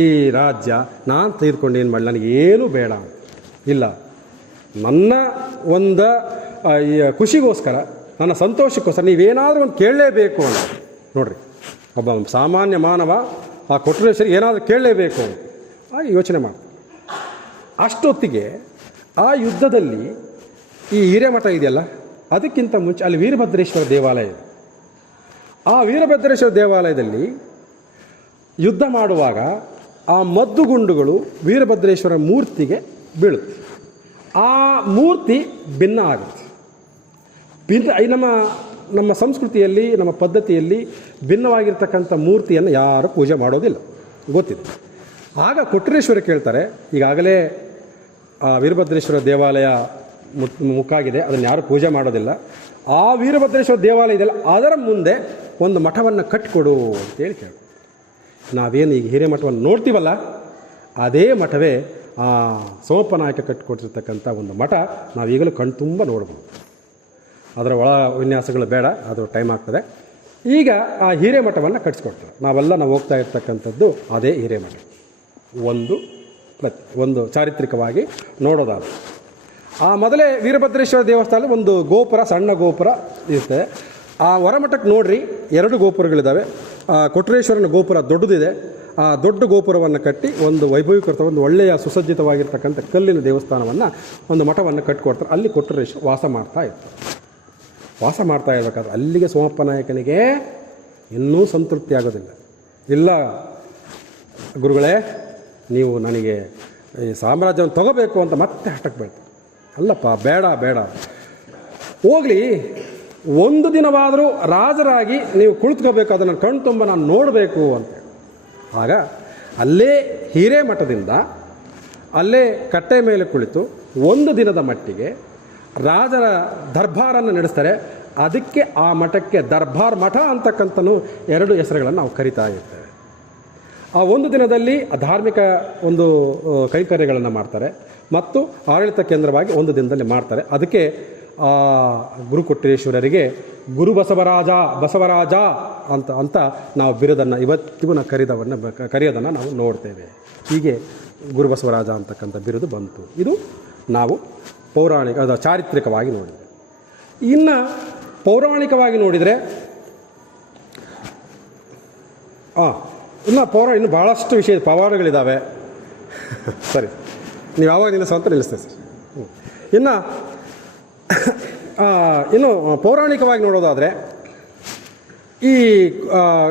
ಈ ರಾಜ್ಯ ನಾನು ತೆಗೆದುಕೊಂಡು ಏನು ಮಾಡಿ, ನನಗೇನೂ ಬೇಡ ಇಲ್ಲ, ನನ್ನ ಒಂದು ಖುಷಿಗೋಸ್ಕರ, ನನ್ನ ಸಂತೋಷಕ್ಕೋಸ್ಕರ ನೀವೇನಾದರೂ ಒಂದು ಕೇಳಲೇಬೇಕು ಅಂತ. ನೋಡ್ರಿ, ಒಬ್ಬ ಸಾಮಾನ್ಯ ಮಾನವ ಆ ಕೊಟ್ಟೂರೇಶ್ವರಿಗೆ ಏನಾದರೂ ಕೇಳಲೇಬೇಕು ಹಾಗೆ ಯೋಚನೆ ಮಾಡ್ತಾರೆ. ಅಷ್ಟೊತ್ತಿಗೆ ಆ ಯುದ್ಧದಲ್ಲಿ ಈ ಹಿರೇಮಠ ಇದೆಯಲ್ಲ, ಅದಕ್ಕಿಂತ ಮುಂಚೆ ಅಲ್ಲಿ ವೀರಭದ್ರೇಶ್ವರ ದೇವಾಲಯ ಇದೆ. ಆ ವೀರಭದ್ರೇಶ್ವರ ದೇವಾಲಯದಲ್ಲಿ ಯುದ್ಧ ಮಾಡುವಾಗ ಆ ಮದ್ದುಗುಂಡುಗಳು ವೀರಭದ್ರೇಶ್ವರ ಮೂರ್ತಿಗೆ ಬೀಳುತ್ತೆ. ಆ ಮೂರ್ತಿ ಭಿನ್ನ ಆಗುತ್ತೆ. ನಮ್ಮ ಸಂಸ್ಕೃತಿಯಲ್ಲಿ, ನಮ್ಮ ಪದ್ಧತಿಯಲ್ಲಿ ಭಿನ್ನವಾಗಿರ್ತಕ್ಕಂಥ ಮೂರ್ತಿಯನ್ನು ಯಾರು ಪೂಜೆ ಮಾಡೋದಿಲ್ಲ, ಗೊತ್ತಿದೆ. ಆಗ ಕೊಟ್ಟೂರೇಶ್ವರ ಕೇಳ್ತಾರೆ, ಈಗಾಗಲೇ ಆ ವೀರಭದ್ರೇಶ್ವರ ದೇವಾಲಯ ಮುಕ್ಕಾಗಿದೆ, ಅದನ್ನು ಯಾರು ಪೂಜೆ ಮಾಡೋದಿಲ್ಲ. ಆ ವೀರಭದ್ರೇಶ್ವರ ದೇವಾಲಯ ಇದೆಯಲ್ಲ, ಅದರ ಮುಂದೆ ಒಂದು ಮಠವನ್ನು ಕಟ್ಟಿಕೊಡು ಅಂತೇಳಿ ಕೇಳಿ. ನಾವೇನು ಈಗ ಹಿರೇಮಠವನ್ನು ನೋಡ್ತೀವಲ್ಲ, ಅದೇ ಮಠವೇ ಆ ಸೋಮಪ್ಪನಾಯಕ ಕಟ್ಟಿಕೊಟ್ಟಿರ್ತಕ್ಕಂಥ ಒಂದು ಮಠ. ನಾವೀಗಲೂ ಕಣ್ತುಂಬ ನೋಡ್ಬೋದು. ಅದರ ಒಳ ವಿನ್ಯಾಸಗಳು ಬೇಡ, ಅದು ಟೈಮ್ ಆಗ್ತದೆ. ಈಗ ಆ ಹಿರೇಮಠವನ್ನು ಕಟ್ಟಿಸ್ಕೊಡ್ತಾರೆ. ನಾವು ಹೋಗ್ತಾ ಇರ್ತಕ್ಕಂಥದ್ದು ಅದೇ ಹಿರೇಮಠ. ಒಂದು ಚಾರಿತ್ರಿಕವಾಗಿ ನೋಡೋದಾದ್ರೆ, ಆ ಮೊದಲೇ ವೀರಭದ್ರೇಶ್ವರ ದೇವಸ್ಥಾನದಲ್ಲಿ ಒಂದು ಗೋಪುರ, ಸಣ್ಣ ಗೋಪುರ ಇರುತ್ತೆ. ಆ ಹೊರಮಠಕ್ಕೆ ನೋಡ್ರಿ, 2 ಗೋಪುರಗಳಿದ್ದಾವೆ. ಆ ಕೊಟ್ಟೂರೇಶ್ವರನ ಗೋಪುರ ದೊಡ್ಡದಿದೆ. ಆ ದೊಡ್ಡ ಗೋಪುರವನ್ನು ಕಟ್ಟಿ ಒಂದು ವೈಭವೀಕೃತ, ಒಂದು ಒಳ್ಳೆಯ ಸುಸಜ್ಜಿತವಾಗಿರ್ತಕ್ಕಂಥ ಕಲ್ಲಿನ ದೇವಸ್ಥಾನವನ್ನು, ಒಂದು ಮಠವನ್ನು ಕಟ್ಟಿಕೊಡ್ತಾರೆ. ಅಲ್ಲಿ ಕೊಟ್ಟೂರೇಶ್ವರ ವಾಸ ಮಾಡ್ತಾ ಇರಬೇಕಾದ್ರೆ ಅಲ್ಲಿಗೆ ಸೋಮಪ್ಪ ನಾಯಕನಿಗೆ ಇನ್ನೂ ಸಂತೃಪ್ತಿ ಆಗೋದಿಲ್ಲ. ಇಲ್ಲ ಗುರುಗಳೇ, ನೀವು ನನಗೆ ಈ ಸಾಮ್ರಾಜ್ಯವನ್ನು ತಗೋಬೇಕು ಅಂತ ಮತ್ತೆ ಹಠಕ್ಕೆ ಬೀಳ್ತಾರೆ. ಅಲ್ಲಪ್ಪ, ಬೇಡ ಬೇಡ, ಹೋಗಲಿ, ಒಂದು ದಿನವಾದರೂ ರಾಜರಾಗಿ ನೀವು ಕುಳಿತುಕೋಬೇಕು, ಅದನ್ನು ಕಣ್ಣು ತುಂಬ ನಾನು ನೋಡಬೇಕು ಅಂತ. ಆಗ ಅಲ್ಲೇ ಹಿರೇಮಠದಿಂದ ಅಲ್ಲೇ ಕಟ್ಟೆ ಮೇಲೆ ಕುಳಿತು ಒಂದು ದಿನದ ಮಟ್ಟಿಗೆ ರಾಜರ ದರ್ಬಾರನ್ನು ನಡೆಸ್ತಾರೆ. ಅದಕ್ಕೆ ಆ ಮಠಕ್ಕೆ ದರ್ಬಾರ್ ಮಠ ಅಂತಕ್ಕಂಥನು 2 ಹೆಸರುಗಳನ್ನು ನಾವು ಕರಿತಾ ಇರ್ತೇವೆ. ಆ ಒಂದು ದಿನದಲ್ಲಿ ಧಾರ್ಮಿಕ ಒಂದು ಕೈಂಕರ್ಯಗಳನ್ನು ಮಾಡ್ತಾರೆ ಮತ್ತು ಆಡಳಿತ ಕೇಂದ್ರವಾಗಿ ಒಂದು ದಿನದಲ್ಲಿ ಮಾಡ್ತಾರೆ. ಅದಕ್ಕೆ ಗುರುಕೊಟ್ಟರೇಶ್ವರರಿಗೆ ಗುರು ಬಸವರಾಜ ಅಂತ ನಾವು ಬಿರುದನ್ನು ಇವತ್ತಿಗೂ ನಾವು ಕರೆಯೋದನ್ನು ನಾವು ನೋಡ್ತೇವೆ. ಹೀಗೆ ಗುರು ಬಸವರಾಜ ಅಂತಕ್ಕಂಥ ಬಿರುದು ಬಂತು. ಇದು ನಾವು ಚಾರಿತ್ರಿಕವಾಗಿ ನೋಡಿದರೆ. ಇನ್ನು ಪೌರಾಣಿಕವಾಗಿ ನೋಡಿದರೆ ಇನ್ನು ಭಾಳಷ್ಟು ವಿಷಯ ಪವಾಡಗಳಿದ್ದಾವೆ. ಸರಿ, ನೀವು ಯಾವಾಗ ನಿಲ್ಲಿಸೋ ಅಂತ ನಿಲ್ಲಿಸ್ತೇವೆ ಸರ್. ಇನ್ನು ಪೌರಾಣಿಕವಾಗಿ ನೋಡೋದಾದರೆ ಈ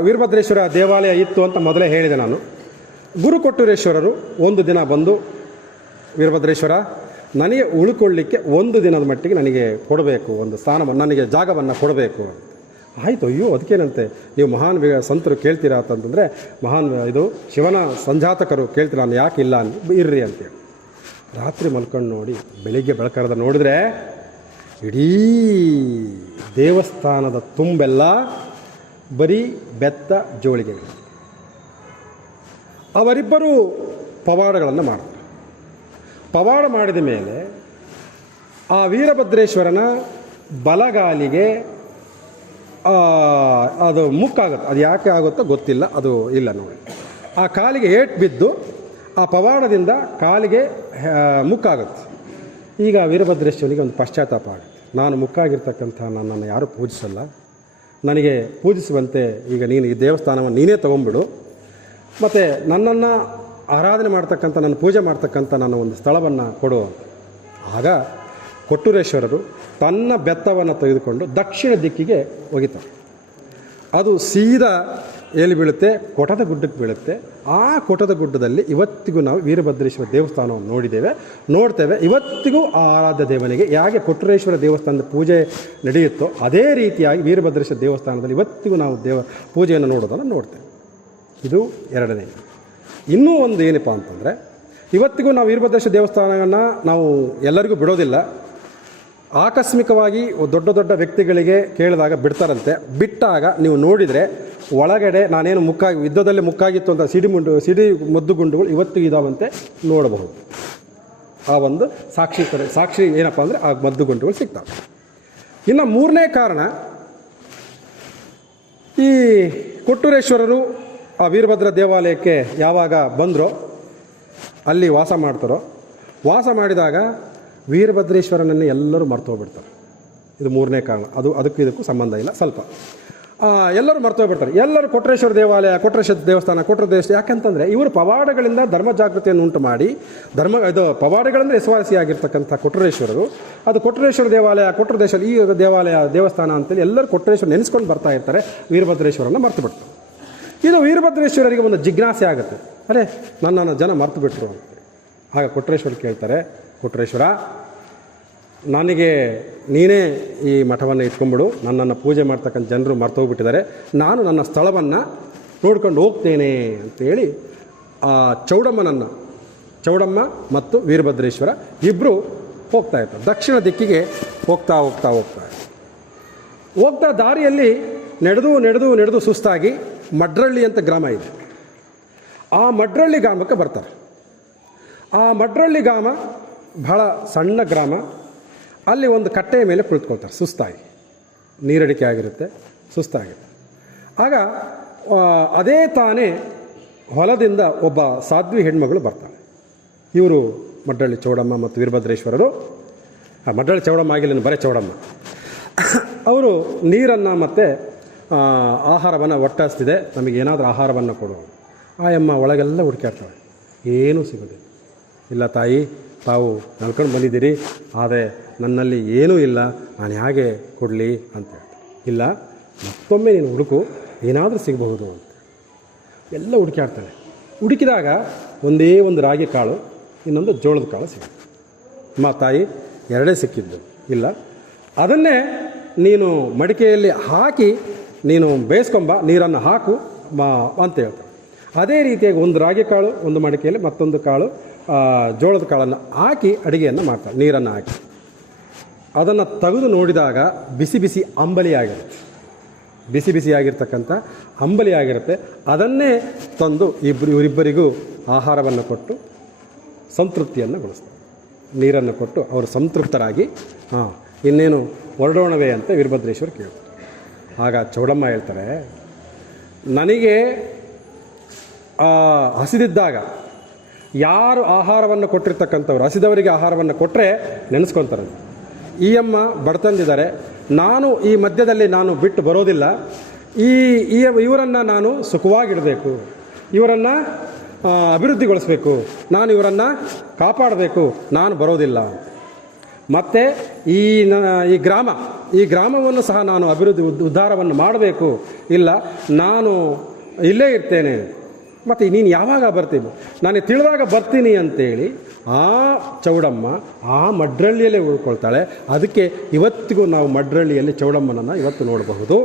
ವೀರಭದ್ರೇಶ್ವರ ದೇವಾಲಯ ಇತ್ತು ಅಂತ ಮೊದಲೇ ಹೇಳಿದೆ ನಾನು. ಗುರುಕೊಟ್ಟೂರೇಶ್ವರರು ಒಂದು ದಿನ ಬಂದು, ವೀರಭದ್ರೇಶ್ವರ, ನನಗೆ ಉಳ್ಕೊಳ್ಳಿಕ್ಕೆ ಒಂದು ದಿನದ ಮಟ್ಟಿಗೆ ನನಗೆ ಕೊಡಬೇಕು, ಒಂದು ಸ್ಥಾನವನ್ನು, ನನಗೆ ಜಾಗವನ್ನು ಕೊಡಬೇಕು. ಆಯಿತು, ಅಯ್ಯೋ ಅದಕ್ಕೇನಂತೆ, ನೀವು ಮಹಾನ್ ಸಂತರು ಕೇಳ್ತೀರಾ ಅಂತಂದರೆ, ಇದು ಶಿವನ ಸಂಜಾತಕರು ಕೇಳ್ತೀರಾ, ನಾನು ಯಾಕೆ ಇಲ್ಲ ಇರ್ರಿ ಅಂತೇಳಿ ರಾತ್ರಿ ಮಲ್ಕೊಂಡು ನೋಡಿ ಬೆಳಿಗ್ಗೆ ಬೆಳಕರದ ನೋಡಿದ್ರೆ ಇಡೀ ದೇವಸ್ಥಾನದ ತುಂಬೆಲ್ಲ ಬರೀ ಬೆತ್ತ ಜೋಳಿಗೆಗಳು. ಅವರಿಬ್ಬರು ಪವಾಡಗಳನ್ನು ಮಾಡ್ತಾರೆ. ಪವಾಡ ಮಾಡಿದ ಮೇಲೆ ಆ ವೀರಭದ್ರೇಶ್ವರನ ಬಲಗಾಲಿಗೆ ಅದು ಮುಕ್ಕಾಗುತ್ತೆ. ಅದು ಯಾಕೆ ಆಗುತ್ತೋ ಗೊತ್ತಿಲ್ಲ, ಅದು ಇಲ್ಲ ನೋಡಿ. ಆ ಕಾಲಿಗೆ ಏಟು ಬಿದ್ದು ಆ ಪವಾಡದಿಂದ ಕಾಲಿಗೆ ಮುಕ್ಕಾಗುತ್ತೆ. ಈಗ ವೀರಭದ್ರೇಶ್ವರನಿಗೆ ಒಂದು ಪಶ್ಚಾತ್ತಾಪ ಆಗುತ್ತೆ. ನಾನು ಮುಕ್ಕಾಗಿರ್ತಕ್ಕಂಥ ನನ್ನನ್ನು ಯಾರೂ ಪೂಜಿಸಲ್ಲ, ನನಗೆ ಪೂಜಿಸುವಂತೆ ಈಗ ನೀನು ಈ ದೇವಸ್ಥಾನವನ್ನು ನೀನೇ ತೊಗೊಂಬಿಡು, ಮತ್ತು ನನ್ನನ್ನು ಆರಾಧನೆ ಮಾಡ್ತಕ್ಕಂಥ, ನನ್ನ ಪೂಜೆ ಮಾಡ್ತಕ್ಕಂಥ ನನ್ನ ಒಂದು ಸ್ಥಳವನ್ನು ಕೊಡು ಅಂತ. ಆಗ ಕೊಟ್ಟೂರೇಶ್ವರರು ತನ್ನ ಬೆತ್ತವನ್ನು ತೆಗೆದುಕೊಂಡು ದಕ್ಷಿಣ ದಿಕ್ಕಿಗೆ ಒಗಿತಾರೆ. ಅದು ಸೀದಾ ಎಲ್ಲಿ ಬೀಳುತ್ತೆ? ಕೊಟದ ಗುಡ್ಡಕ್ಕೆ ಬೀಳುತ್ತೆ. ಆ ಕೊಟದ ಗುಡ್ಡದಲ್ಲಿ ಇವತ್ತಿಗೂ ನಾವು ವೀರಭದ್ರೇಶ್ವರ ದೇವಸ್ಥಾನವನ್ನು ನೋಡ್ತೇವೆ. ಇವತ್ತಿಗೂ ಆ ಆರಾಧ್ಯ ದೇವನಿಗೆ ಹೇಗೆ ಕೊಟ್ಟೂರೇಶ್ವರ ದೇವಸ್ಥಾನದ ಪೂಜೆ ನಡೆಯುತ್ತೋ ಅದೇ ರೀತಿಯಾಗಿ ವೀರಭದ್ರೇಶ್ವರ ದೇವಸ್ಥಾನದಲ್ಲಿ ಇವತ್ತಿಗೂ ನಾವು ಪೂಜೆಯನ್ನು ನೋಡೋದನ್ನು ನೋಡ್ತೇವೆ. ಇದು ಎರಡನೇ. ಇನ್ನೂ ಒಂದು ಏನಪ್ಪ ಅಂತಂದರೆ, ಇವತ್ತಿಗೂ ನಾವು ವೀರಭದ್ರೇಶ್ವರ ದೇವಸ್ಥಾನವನ್ನು ನಾವು ಎಲ್ಲರಿಗೂ ಬಿಡೋದಿಲ್ಲ. ಆಕಸ್ಮಿಕವಾಗಿ ದೊಡ್ಡ ವ್ಯಕ್ತಿಗಳಿಗೆ ಕೇಳಿದಾಗ ಬಿಡ್ತಾರಂತೆ. ಬಿಟ್ಟಾಗ ನೀವು ನೋಡಿದರೆ ಒಳಗಡೆ ನಾನೇನು ಯುದ್ಧದಲ್ಲಿ ಮುಕ್ಕಾಗಿತ್ತು ಅಂತ ಸಿಡಿ ಮದ್ದುಗುಂಡುಗಳು ಇವತ್ತಿಗೂ ಇದಾವಂತೆ ನೋಡಬಹುದು. ಆ ಒಂದು ಸಾಕ್ಷಿ ಏನಪ್ಪ ಅಂದರೆ ಆ ಮದ್ದುಗುಂಡುಗಳು ಸಿಗ್ತವೆ. ಇನ್ನು ಮೂರನೇ ಕಾರಣ, ಈ ಕೊಟ್ಟೂರೇಶ್ವರರು ಆ ವೀರಭದ್ರ ದೇವಾಲಯಕ್ಕೆ ಯಾವಾಗ ಬಂದರೋ, ಅಲ್ಲಿ ವಾಸ ಮಾಡ್ತಾರೋ, ವಾಸ ಮಾಡಿದಾಗ ವೀರಭದ್ರೇಶ್ವರನನ್ನು ಎಲ್ಲರೂ ಮರ್ತೋಗ್ಬಿಡ್ತಾರೆ. ಇದು ಮೂರನೇ ಕಾರಣ. ಅದಕ್ಕೂ ಇದಕ್ಕೂ ಸಂಬಂಧ ಇಲ್ಲ. ಸ್ವಲ್ಪ ಎಲ್ಲರೂ ಮರ್ತೋಗ್ಬಿಡ್ತಾರೆ. ಎಲ್ಲರೂ ಕೊಟ್ಟರೇಶ್ವರ ದೇವಾಲಯ, ಕೊಟ್ಟರೇಶ್ವರ ದೇವಸ್ಥಾನ, ಯಾಕಂತಂದರೆ ಇವರು ಪವಾಡಗಳಿಂದ ಧರ್ಮ ಜಾಗೃತಿಯನ್ನು ಉಂಟು ಮಾಡಿ ಪವಾಡಗಳಿಂದ ಹೆಸರುವಾಸಿಯಾಗಿರ್ತಕ್ಕಂಥ ಕೊಟ್ಟರೇಶ್ವರರು, ಅದು ಕೊಟ್ಟರೇಶ್ವರ ದೇವಾಲಯ, ಈ ದೇವಸ್ಥಾನ ಅಂತೇಳಿ ಎಲ್ಲರೂ ಕೊಟ್ಟರೇಶ್ವರ ನೆನೆಸ್ಕೊಂಡು ಬರ್ತಾ ಇರ್ತಾರೆ. ವೀರಭದ್ರೇಶ್ವರನ ಮರ್ತು ಬಿಡ್ತಾರೆ. ಇದು ವೀರಭದ್ರೇಶ್ವರರಿಗೆ ಒಂದು ಜಿಜ್ಞಾಸೆ ಆಗುತ್ತೆ, ಅರೆ ನನ್ನನ್ನು ಜನ ಮರ್ತು ಬಿಟ್ಟರು ಅಂತ. ಆಗ ಕೊಟ್ಟರೇಶ್ವರ ಕೇಳ್ತಾರೆ, ಕೊಟ್ಟರೇಶ್ವರ, ನನಗೆ ನೀನೇ ಈ ಮಠವನ್ನು ಇಟ್ಕೊಂಡ್ಬಿಡು, ನನ್ನನ್ನು ಪೂಜೆ ಮಾಡ್ತಕ್ಕಂಥ ಜನರು ಮರ್ತೋಗ್ಬಿಟ್ಟಿದ್ದಾರೆ, ನಾನು ನನ್ನ ಸ್ಥಳವನ್ನು ನೋಡ್ಕೊಂಡು ಹೋಗ್ತೇನೆ ಅಂತೇಳಿ ಆ ಚೌಡಮ್ಮ ಮತ್ತು ವೀರಭದ್ರೇಶ್ವರ ಇಬ್ಬರು ಹೋಗ್ತಾ ಇರ್ತಾರೆ. ದಕ್ಷಿಣ ದಿಕ್ಕಿಗೆ ಹೋಗ್ತಾ ದಾರಿಯಲ್ಲಿ ನಡೆದು ಸುಸ್ತಾಗಿ ಮಡ್ರಳ್ಳಿ ಅಂತ ಗ್ರಾಮ ಇದೆ. ಆ ಮಡ್ರಳ್ಳಿ ಗ್ರಾಮಕ್ಕೆ ಬರ್ತಾರೆ. ಆ ಮಡ್ರಳ್ಳಿ ಗ್ರಾಮ ಬಹಳ ಸಣ್ಣ ಗ್ರಾಮ. ಅಲ್ಲಿ ಒಂದು ಕಟ್ಟೆಯ ಮೇಲೆ ಕುಳಿತುಕೊಳ್ತಾರೆ ಸುಸ್ತಾಗಿ, ನೀರಡಿಕೆ ಆಗಿರುತ್ತೆ, ಸುಸ್ತಾಗಿರುತ್ತೆ. ಆಗ ಅದೇ ತಾನೇ ಹೊಲದಿಂದ ಒಬ್ಬ ಸಾಧ್ವಿ ಹೆಣ್ಮಗಳು ಬರ್ತಾಳೆ. ಇವರು ಮಡ್ರಳ್ಳಿ ಚೌಡಮ್ಮ ಮತ್ತು ವೀರಭದ್ರೇಶ್ವರರು, ಮಡ್ರಳ್ಳಿ ಚೌಡಮ್ಮ ಆಗಿಲ್ಲ, ಬರೀ ಚೌಡಮ್ಮ, ಅವರು ನೀರನ್ನು ಮತ್ತು ಆಹಾರವನ್ನು ಒಟ್ಟಾಸ್ತಿದೆ, ನಮಗೇನಾದರೂ ಆಹಾರವನ್ನು ಕೊಡು. ಆಯಮ್ಮ ಒಳಗೆಲ್ಲ ಹುಡುಕಾಡ್ತಾಳೆ, ಏನೂ ಸಿಗೋದಿಲ್ಲ. ಇಲ್ಲ ತಾಯಿ, ತಾವು ನಲ್ಕೊಂಡು ಬಂದಿದ್ದೀರಿ, ಆದರೆ ನನ್ನಲ್ಲಿ ಏನೂ ಇಲ್ಲ, ನಾನು ಹೇಗೆ ಕೊಡಲಿ ಅಂತ ಹೇಳ್ತಾರೆ. ಇಲ್ಲ, ಮತ್ತೊಮ್ಮೆ ನೀನು ಹುಡುಕು, ಏನಾದರೂ ಸಿಗಬಹುದು ಅಂತ. ಎಲ್ಲ ಹುಡುಕಾಡ್ತಾನೆ. ಹುಡುಕಿದಾಗ ಒಂದೇ ಒಂದು ರಾಗಿ ಕಾಳು, ಇನ್ನೊಂದು ಜೋಳದ ಕಾಳು ಸಿಗುತ್ತೆ. ಅಮ್ಮ ತಾಯಿ ಎರಡೇ ಸಿಕ್ಕಿದ್ದು ಇಲ್ಲ, ಅದನ್ನೇ ನೀನು ಮಡಿಕೆಯಲ್ಲಿ ಹಾಕಿ ನೀನು ಬೇಯಿಸ್ಕೊಂಬ, ನೀರನ್ನು ಹಾಕು ಅಂತ ಹೇಳ್ತಾರೆ. ಅದೇ ರೀತಿಯಾಗಿ ಒಂದು ರಾಗಿ ಕಾಳು ಒಂದು ಮಡಿಕೆಯಲ್ಲಿ ಮತ್ತೊಂದು ಕಾಳು ಜೋಳದ ಕಾಳನ್ನು ಹಾಕಿ ಅಡುಗೆಯನ್ನು ಮಾಡ್ತಾರೆ, ನೀರನ್ನು ಹಾಕಿ. ಅದನ್ನು ತೆಗೆದು ನೋಡಿದಾಗ ಬಿಸಿ ಬಿಸಿ ಅಂಬಲಿ ಆಗಿರುತ್ತೆ, ಬಿಸಿ ಬಿಸಿಯಾಗಿರ್ತಕ್ಕಂಥ ಅಂಬಲಿ ಆಗಿರುತ್ತೆ. ಅದನ್ನೇ ತಂದು ಇವರಿಬ್ಬರಿಗೂ ಆಹಾರವನ್ನು ಕೊಟ್ಟು ಸಂತೃಪ್ತಿಯನ್ನು ಗೊಳಿಸ್ತಾರೆ. ನೀರನ್ನು ಕೊಟ್ಟು ಅವರು ಸಂತೃಪ್ತರಾಗಿ ಇನ್ನೇನು ಹೊರಡೋಣವೇ ಅಂತ ವೀರಭದ್ರೇಶ್ವರ ಕೇಳ್ತಾರೆ. ಆಗ ಚೌಡಮ್ಮ ಹೇಳ್ತಾರೆ, ನನಗೆ ಹಸಿದಿದ್ದಾಗ ಯಾರು ಆಹಾರವನ್ನು ಕೊಟ್ಟಿರ್ತಕ್ಕಂಥವ್ರು ಹಸಿದವರಿಗೆ ಆಹಾರವನ್ನು ಕೊಟ್ಟರೆ ನೆನೆಸ್ಕೊತಾರೆ. ಈ ಅಮ್ಮ ಬಡತಂದಿದ್ದಾರೆ, ನಾನು ಈ ಮಧ್ಯದಲ್ಲಿ ನಾನು ಬಿಟ್ಟು ಬರೋದಿಲ್ಲ, ಇವರನ್ನು ನಾನು ಸುಖವಾಗಿಡಬೇಕು, ಇವರನ್ನು ಅಭಿವೃದ್ಧಿಗೊಳಿಸಬೇಕು, ನಾನು ಇವರನ್ನು ಕಾಪಾಡಬೇಕು, ನಾನು ಬರೋದಿಲ್ಲ. ಮತ್ತು ಈ ಗ್ರಾಮವನ್ನು ಸಹ ನಾನು ಉದ್ಧಾರವನ್ನು ಮಾಡಬೇಕು, ಇಲ್ಲ ನಾನು ಇಲ್ಲೇ ಇರ್ತೇನೆ, ಮತ್ತು ನೀನು ಯಾವಾಗ ಬರ್ತೀನಿ, ನಾನು ತಿಳಿದಾಗ ಬರ್ತೀನಿ ಅಂತೇಳಿ ಆ ಚೌಡಮ್ಮ ಆ ಮಡ್ರಳ್ಳಿಯಲ್ಲೇ ಉಳ್ಕೊಳ್ತಾಳೆ. ಅದಕ್ಕೆ ಇವತ್ತಿಗೂ ನಾವು ಮಡ್ರಳ್ಳಿಯಲ್ಲಿ ಚೌಡಮ್ಮನನ್ನು ಇವತ್ತು ನೋಡಬಹುದು.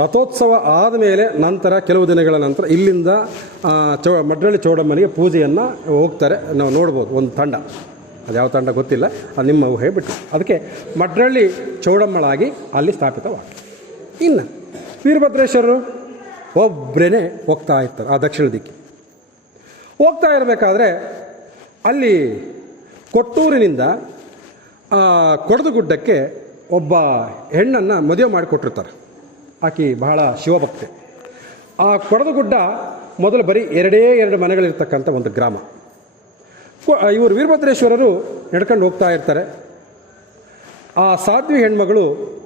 ರಥೋತ್ಸವ ಆದಮೇಲೆ ನಂತರ ಕೆಲವು ದಿನಗಳ ನಂತರ ಇಲ್ಲಿಂದ ಮಡ್ರಳ್ಳಿ ಚೌಡಮ್ಮನಿಗೆ ಪೂಜೆಯನ್ನು ಹೋಗ್ತಾರೆ, ನಾವು ನೋಡ್ಬೋದು. ಒಂದು ತಂಡ, ಅದು ಯಾವ ತಂಡ ಗೊತ್ತಿಲ್ಲ, ಅದು ನಿಮ್ಮ ಊಹೆ ಬಿಟ್ಟು. ಅದಕ್ಕೆ ಮಡ್ರಳ್ಳಿ ಚೌಡಮ್ಮಳಾಗಿ ಅಲ್ಲಿ ಸ್ಥಾಪಿತವಾಗ್ತದೆ. ಇನ್ನು ವೀರಭದ್ರೇಶ್ವರರು ಒಬ್ಬರೇ ಹೋಗ್ತಾ ಇರ್ತಾರೆ ಆ ದಕ್ಷಿಣ ದಿಕ್ಕಿ. ಹೋಗ್ತಾ ಇರಬೇಕಾದ್ರೆ ಅಲ್ಲಿ ಕೊಟ್ಟೂರಿನಿಂದ ಕೊಡದಗುಡ್ಡಕ್ಕೆ ಒಬ್ಬ ಹೆಣ್ಣನ್ನು ಮದುವೆ ಮಾಡಿಕೊಟ್ಟಿರ್ತಾರೆ. ಆಕೆ ಬಹಳ ಶಿವಭಕ್ತೆ. ಆ ಕೊಡದಗುಡ್ಡ ಮೊದಲು ಬರೀ ಎರಡು ಮನೆಗಳಿರ್ತಕ್ಕಂಥ ಒಂದು ಗ್ರಾಮ. ಇವರು ವೀರಭದ್ರೇಶ್ವರರು ನಡ್ಕೊಂಡು ಹೋಗ್ತಾ ಇರ್ತಾರೆ. ಆ ಸಾಧ್ವಿ ಹೆಣ್ಮಗಳು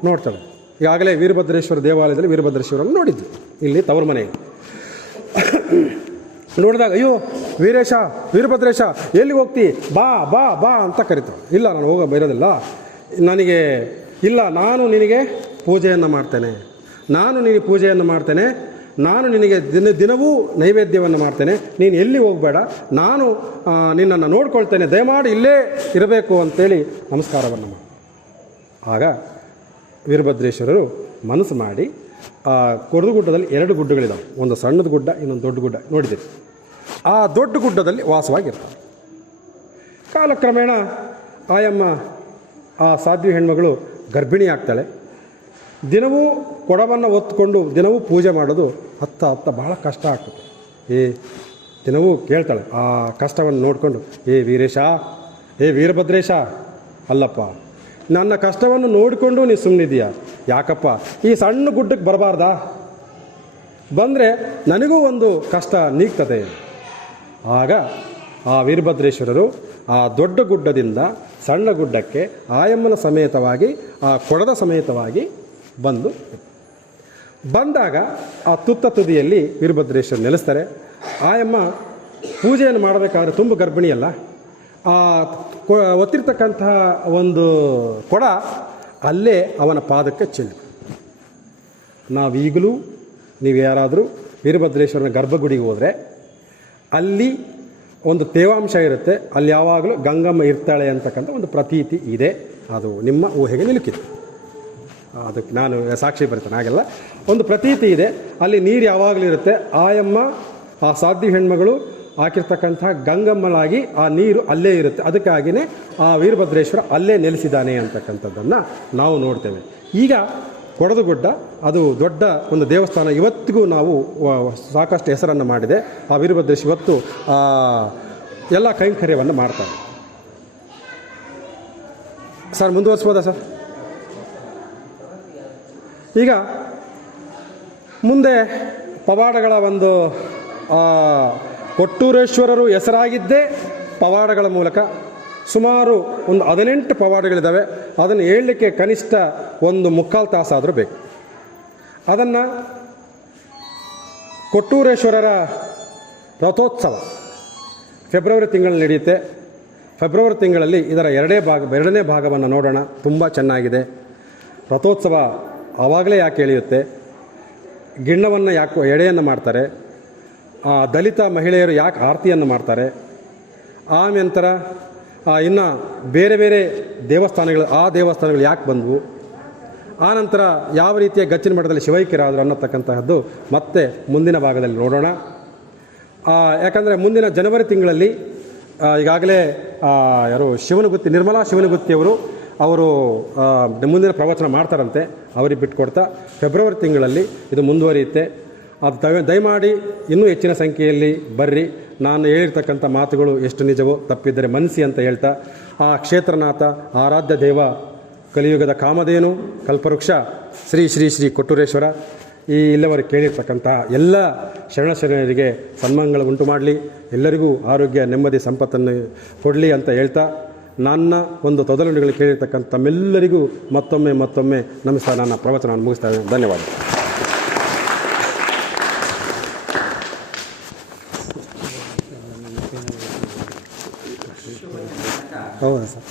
ನೋಡ್ತಾಳೆ. ಈಗಾಗಲೇ ವೀರಭದ್ರೇಶ್ವರ ದೇವಾಲಯದಲ್ಲಿ ವೀರಭದ್ರೇಶ್ವರನ್ನು ನೋಡಿದ್ವಿ, ಇಲ್ಲಿ ತವರು ಮನೆಯಲ್ಲಿ. ನೋಡಿದಾಗ ಅಯ್ಯೋ ವೀರಭದ್ರೇಶ ಎಲ್ಲಿಗೆ ಹೋಗ್ತಿ, ಬಾ ಬಾ ಬಾ ಅಂತ ಕರಿತಾಳೆ. ಇಲ್ಲ, ನಾನು ಬರೋದಿಲ್ಲ, ನನಗೆ ಇಲ್ಲ, ನಾನು ನಿನಗೆ ಪೂಜೆಯನ್ನು ಮಾಡ್ತೇನೆ, ನಾನು ನಿನಗೆ ಪೂಜೆಯನ್ನು ಮಾಡ್ತೇನೆ, ನಾನು ನಿನಗೆ ದಿನವೂ ನೈವೇದ್ಯವನ್ನು ಮಾಡ್ತೇನೆ, ನೀನು ಎಲ್ಲಿ ಹೋಗಬೇಡ, ನಾನು ನಿನ್ನನ್ನು ನೋಡ್ಕೊಳ್ತೇನೆ, ದಯಮಾಡಿ ಇಲ್ಲೇ ಇರಬೇಕು ಅಂತೇಳಿ ನಮಸ್ಕಾರವನ್ನು ಮಾಡಿ. ಆಗ ವೀರಭದ್ರೇಶ್ವರರು ಮನಸ್ಸು ಮಾಡಿ ಕೊಡದಗುಡ್ಡದಲ್ಲಿ 2 ಗುಡ್ಡಗಳಿದ್ದಾವೆ, ಒಂದು ಸಣ್ಣದ ಗುಡ್ಡ, ಇನ್ನೊಂದು ದೊಡ್ಡ ಗುಡ್ಡ ನೋಡಿದ್ದೀವಿ. ಆ ದೊಡ್ಡ ಗುಡ್ಡದಲ್ಲಿ ವಾಸವಾಗಿರ್ತಾರೆ. ಕಾಲಕ್ರಮೇಣ ಆಯಮ್ಮ ಆ ಸಾಧ್ವಿ ಹೆಣ್ಮಗಳು ಗರ್ಭಿಣಿ ಆಗ್ತಾಳೆ. ದಿನವೂ ಕೊಡವನ್ನು ಹೊತ್ಕೊಂಡು ದಿನವೂ ಪೂಜೆ ಮಾಡೋದು ಹತ್ತ ಭಾಳ ಕಷ್ಟ ಆಗ್ತದೆ. ದಿನವೂ ಕೇಳ್ತಾಳೆ ಆ ಕಷ್ಟವನ್ನು ನೋಡಿಕೊಂಡು, ವೀರಭದ್ರೇಶ, ಅಲ್ಲಪ್ಪ, ನನ್ನ ಕಷ್ಟವನ್ನು ನೋಡಿಕೊಂಡು ನೀನು ಸುಮ್ಮನಿದೆಯಾ, ಯಾಕಪ್ಪ ಈ ಸಣ್ಣ ಗುಡ್ಡಕ್ಕೆ ಬರಬಾರ್ದಾ, ಬಂದರೆ ನನಗೂ ಒಂದು ಕಷ್ಟ ನೀಗ್ತದೆ. ಆಗ ಆ ವೀರಭದ್ರೇಶ್ವರರು ಆ ದೊಡ್ಡ ಗುಡ್ಡದಿಂದ ಸಣ್ಣ ಗುಡ್ಡಕ್ಕೆ ಆಯಮ್ಮನ ಸಮೇತವಾಗಿ ಆ ಕೊಡದ ಸಮೇತವಾಗಿ ಬಂದಾಗ ಆ ತುತ್ತ ತುದಿಯಲ್ಲಿ ವೀರಭದ್ರೇಶ್ವರ ನೆಲೆಸ್ತಾರೆ. ಆಯಮ್ಮ ಪೂಜೆಯನ್ನು ಮಾಡಬೇಕಾದ್ರೆ ತುಂಬ ಗರ್ಭಿಣಿಯಲ್ಲ, ಆ ಒತ್ತಿರ್ತಕ್ಕಂತಹ ಒಂದು ಕೊಡ ಅಲ್ಲೇ ಅವನ ಪಾದಕ್ಕೆ ಚೆಲ್ಲಿ. ನಾವೀಗಲೂ ನೀವು ಯಾರಾದರೂ ವೀರಭದ್ರೇಶ್ವರನ ಗರ್ಭಗುಡಿಗೆ ಹೋದರೆ ಅಲ್ಲಿ ಒಂದು ತೇವಾಂಶ ಇರುತ್ತೆ, ಅಲ್ಲಿ ಯಾವಾಗಲೂ ಗಂಗಮ್ಮ ಇರ್ತಾಳೆ ಅಂತಕ್ಕಂಥ ಒಂದು ಪ್ರತೀತಿ ಇದೆ. ಅದು ನಿಮ್ಮ ಊಹೆಗೆ ನಿಲುಕಿದೆ, ಅದಕ್ಕೆ ನಾನು ಸಾಕ್ಷಿ ಬರ್ತೇನೆ. ಹಾಗೆಲ್ಲ ಒಂದು ಪ್ರತೀತಿ ಇದೆ, ಅಲ್ಲಿ ನೀರು ಯಾವಾಗಲೂ ಇರುತ್ತೆ. ಆಯಮ್ಮ ಆ ಸಾಧ್ವಿ ಹೆಣ್ಮಗಳು ಹಾಕಿರ್ತಕ್ಕಂಥ ಗಂಗಮ್ಮಳಾಗಿ ಆ ನೀರು ಅಲ್ಲೇ ಇರುತ್ತೆ. ಅದಕ್ಕಾಗಿಯೇ ಆ ವೀರಭದ್ರೇಶ್ವರ ಅಲ್ಲೇ ನೆಲೆಸಿದ್ದಾನೆ ಅಂತಕ್ಕಂಥದ್ದನ್ನು ನಾವು ನೋಡ್ತೇವೆ. ಈಗ ಕೊಡದಗುಡ್ಡ ಅದು ದೊಡ್ಡ ಒಂದು ದೇವಸ್ಥಾನ, ಇವತ್ತಿಗೂ ನಾವು ಸಾಕಷ್ಟು ಹೆಸರನ್ನು ಮಾಡಿದೆ. ಆ ವೀರಭದ್ರೇಶ್ವರ ಇವತ್ತು ಎಲ್ಲ ಕೈಂಕರ್ಯವನ್ನು ಮಾಡ್ತಾರೆ. ಸರ್ ಮುಂದುವರಿಸ್ಬೋದಾ ಸರ್? ಈಗ ಮುಂದೆ ಪವಾಡಗಳ ಒಂದು ಕೊಟ್ಟೂರೇಶ್ವರರು ಹೆಸರಾಗಿದ್ದೇ ಪವಾಡಗಳ ಮೂಲಕ. ಸುಮಾರು ಒಂದು 18 ಪವಾಡಗಳಿದ್ದಾವೆ. ಅದನ್ನು ಹೇಳಲಿಕ್ಕೆ ಕನಿಷ್ಠ ಒಂದು 3/4 ತಾಸಾದರೂ ಬೇಕು. ಅದನ್ನು ಕೊಟ್ಟೂರೇಶ್ವರರ ರಥೋತ್ಸವ ಫೆಬ್ರವರಿ ತಿಂಗಳಲ್ಲಿ ನಡೆಯುತ್ತೆ. ಫೆಬ್ರವರಿ ತಿಂಗಳಲ್ಲಿ ಇದರ ಎರಡನೇ ಭಾಗವನ್ನು ನೋಡೋಣ. ತುಂಬ ಚೆನ್ನಾಗಿದೆ. ರಥೋತ್ಸವ ಆವಾಗಲೇ ಯಾಕೆ ಎಳೆಯುತ್ತೆ, ಗಿಣ್ಣವನ್ನು ಯಾಕೆ ಎಡೆಯನ್ನು ಮಾಡ್ತಾರೆ, ದಲಿತ ಮಹಿಳೆಯರು ಯಾಕೆ ಆರತಿಯನ್ನು ಮಾಡ್ತಾರೆ, ಆನಂತರ ಇನ್ನು ಬೇರೆ ಬೇರೆ ದೇವಸ್ಥಾನಗಳು ಯಾಕೆ ಬಂದವು, ಆನಂತರ ಯಾವ ರೀತಿಯ ಗಚ್ಚಿನ ಮಠದಲ್ಲಿ ಶಿವೈಕ್ಯರಾದರು ಅನ್ನತಕ್ಕಂತಹದ್ದು ಮತ್ತೆ ಮುಂದಿನ ಭಾಗದಲ್ಲಿ ನೋಡೋಣ. ಯಾಕಂದರೆ ಮುಂದಿನ ಜನವರಿ ತಿಂಗಳಲ್ಲಿ ಈಗಾಗಲೇ ನಿರ್ಮಲಾ ಶಿವನಗುತ್ತಿಯವರು ಮುಂದಿನ ಪ್ರವಚನ ಮಾಡ್ತಾರಂತೆ. ಅವರಿಗೆ ಬಿಟ್ಟುಕೊಡ್ತಾ ಫೆಬ್ರವರಿ ತಿಂಗಳಲ್ಲಿ ಇದು ಮುಂದುವರಿಯುತ್ತೆ. ಅದು ದಯಮಾಡಿ ಇನ್ನೂ ಹೆಚ್ಚಿನ ಸಂಖ್ಯೆಯಲ್ಲಿ ಬರ್ರಿ. ನಾನು ಹೇಳಿರ್ತಕ್ಕಂಥ ಮಾತುಗಳು ಎಷ್ಟು ನಿಜವೋ ತಪ್ಪಿದ್ದರೆ ಮನಸ್ಸಿ ಅಂತ ಹೇಳ್ತಾ, ಆ ಕ್ಷೇತ್ರನಾಥ ಆರಾಧ್ಯ ದೇವ ಕಲಿಯುಗದ ಕಾಮಧೇನು ಕಲ್ಪವೃಕ್ಷ ಶ್ರೀ ಶ್ರೀ ಶ್ರೀ ಕೊಟ್ಟೂರೇಶ್ವರ ಈ ಇಲ್ಲಿವರೆಗೆ ಕೇಳಿರ್ತಕ್ಕಂಥ ಎಲ್ಲ ಶರಣರಿಗೆ ಸನ್ಮಾನಗಳು ಉಂಟು ಮಾಡಲಿ, ಎಲ್ಲರಿಗೂ ಆರೋಗ್ಯ ನೆಮ್ಮದಿ ಸಂಪತ್ತನ್ನು ಕೊಡಲಿ ಅಂತ ಹೇಳ್ತಾ, ನನ್ನ ಒಂದು ತೊದಲುಗಳು ಕೇಳಿರ್ತಕ್ಕಂಥ ತಮ್ಮೆಲ್ಲರಿಗೂ ಮತ್ತೊಮ್ಮೆ ನಮಸ್ಕಾರ. ನನ್ನ ಪ್ರವಚನವನ್ನು ಮುಗಿಸ್ತಾ ಇದ್ದೇನೆ. ಧನ್ಯವಾದ. ಹೌದಾ ಸರ್?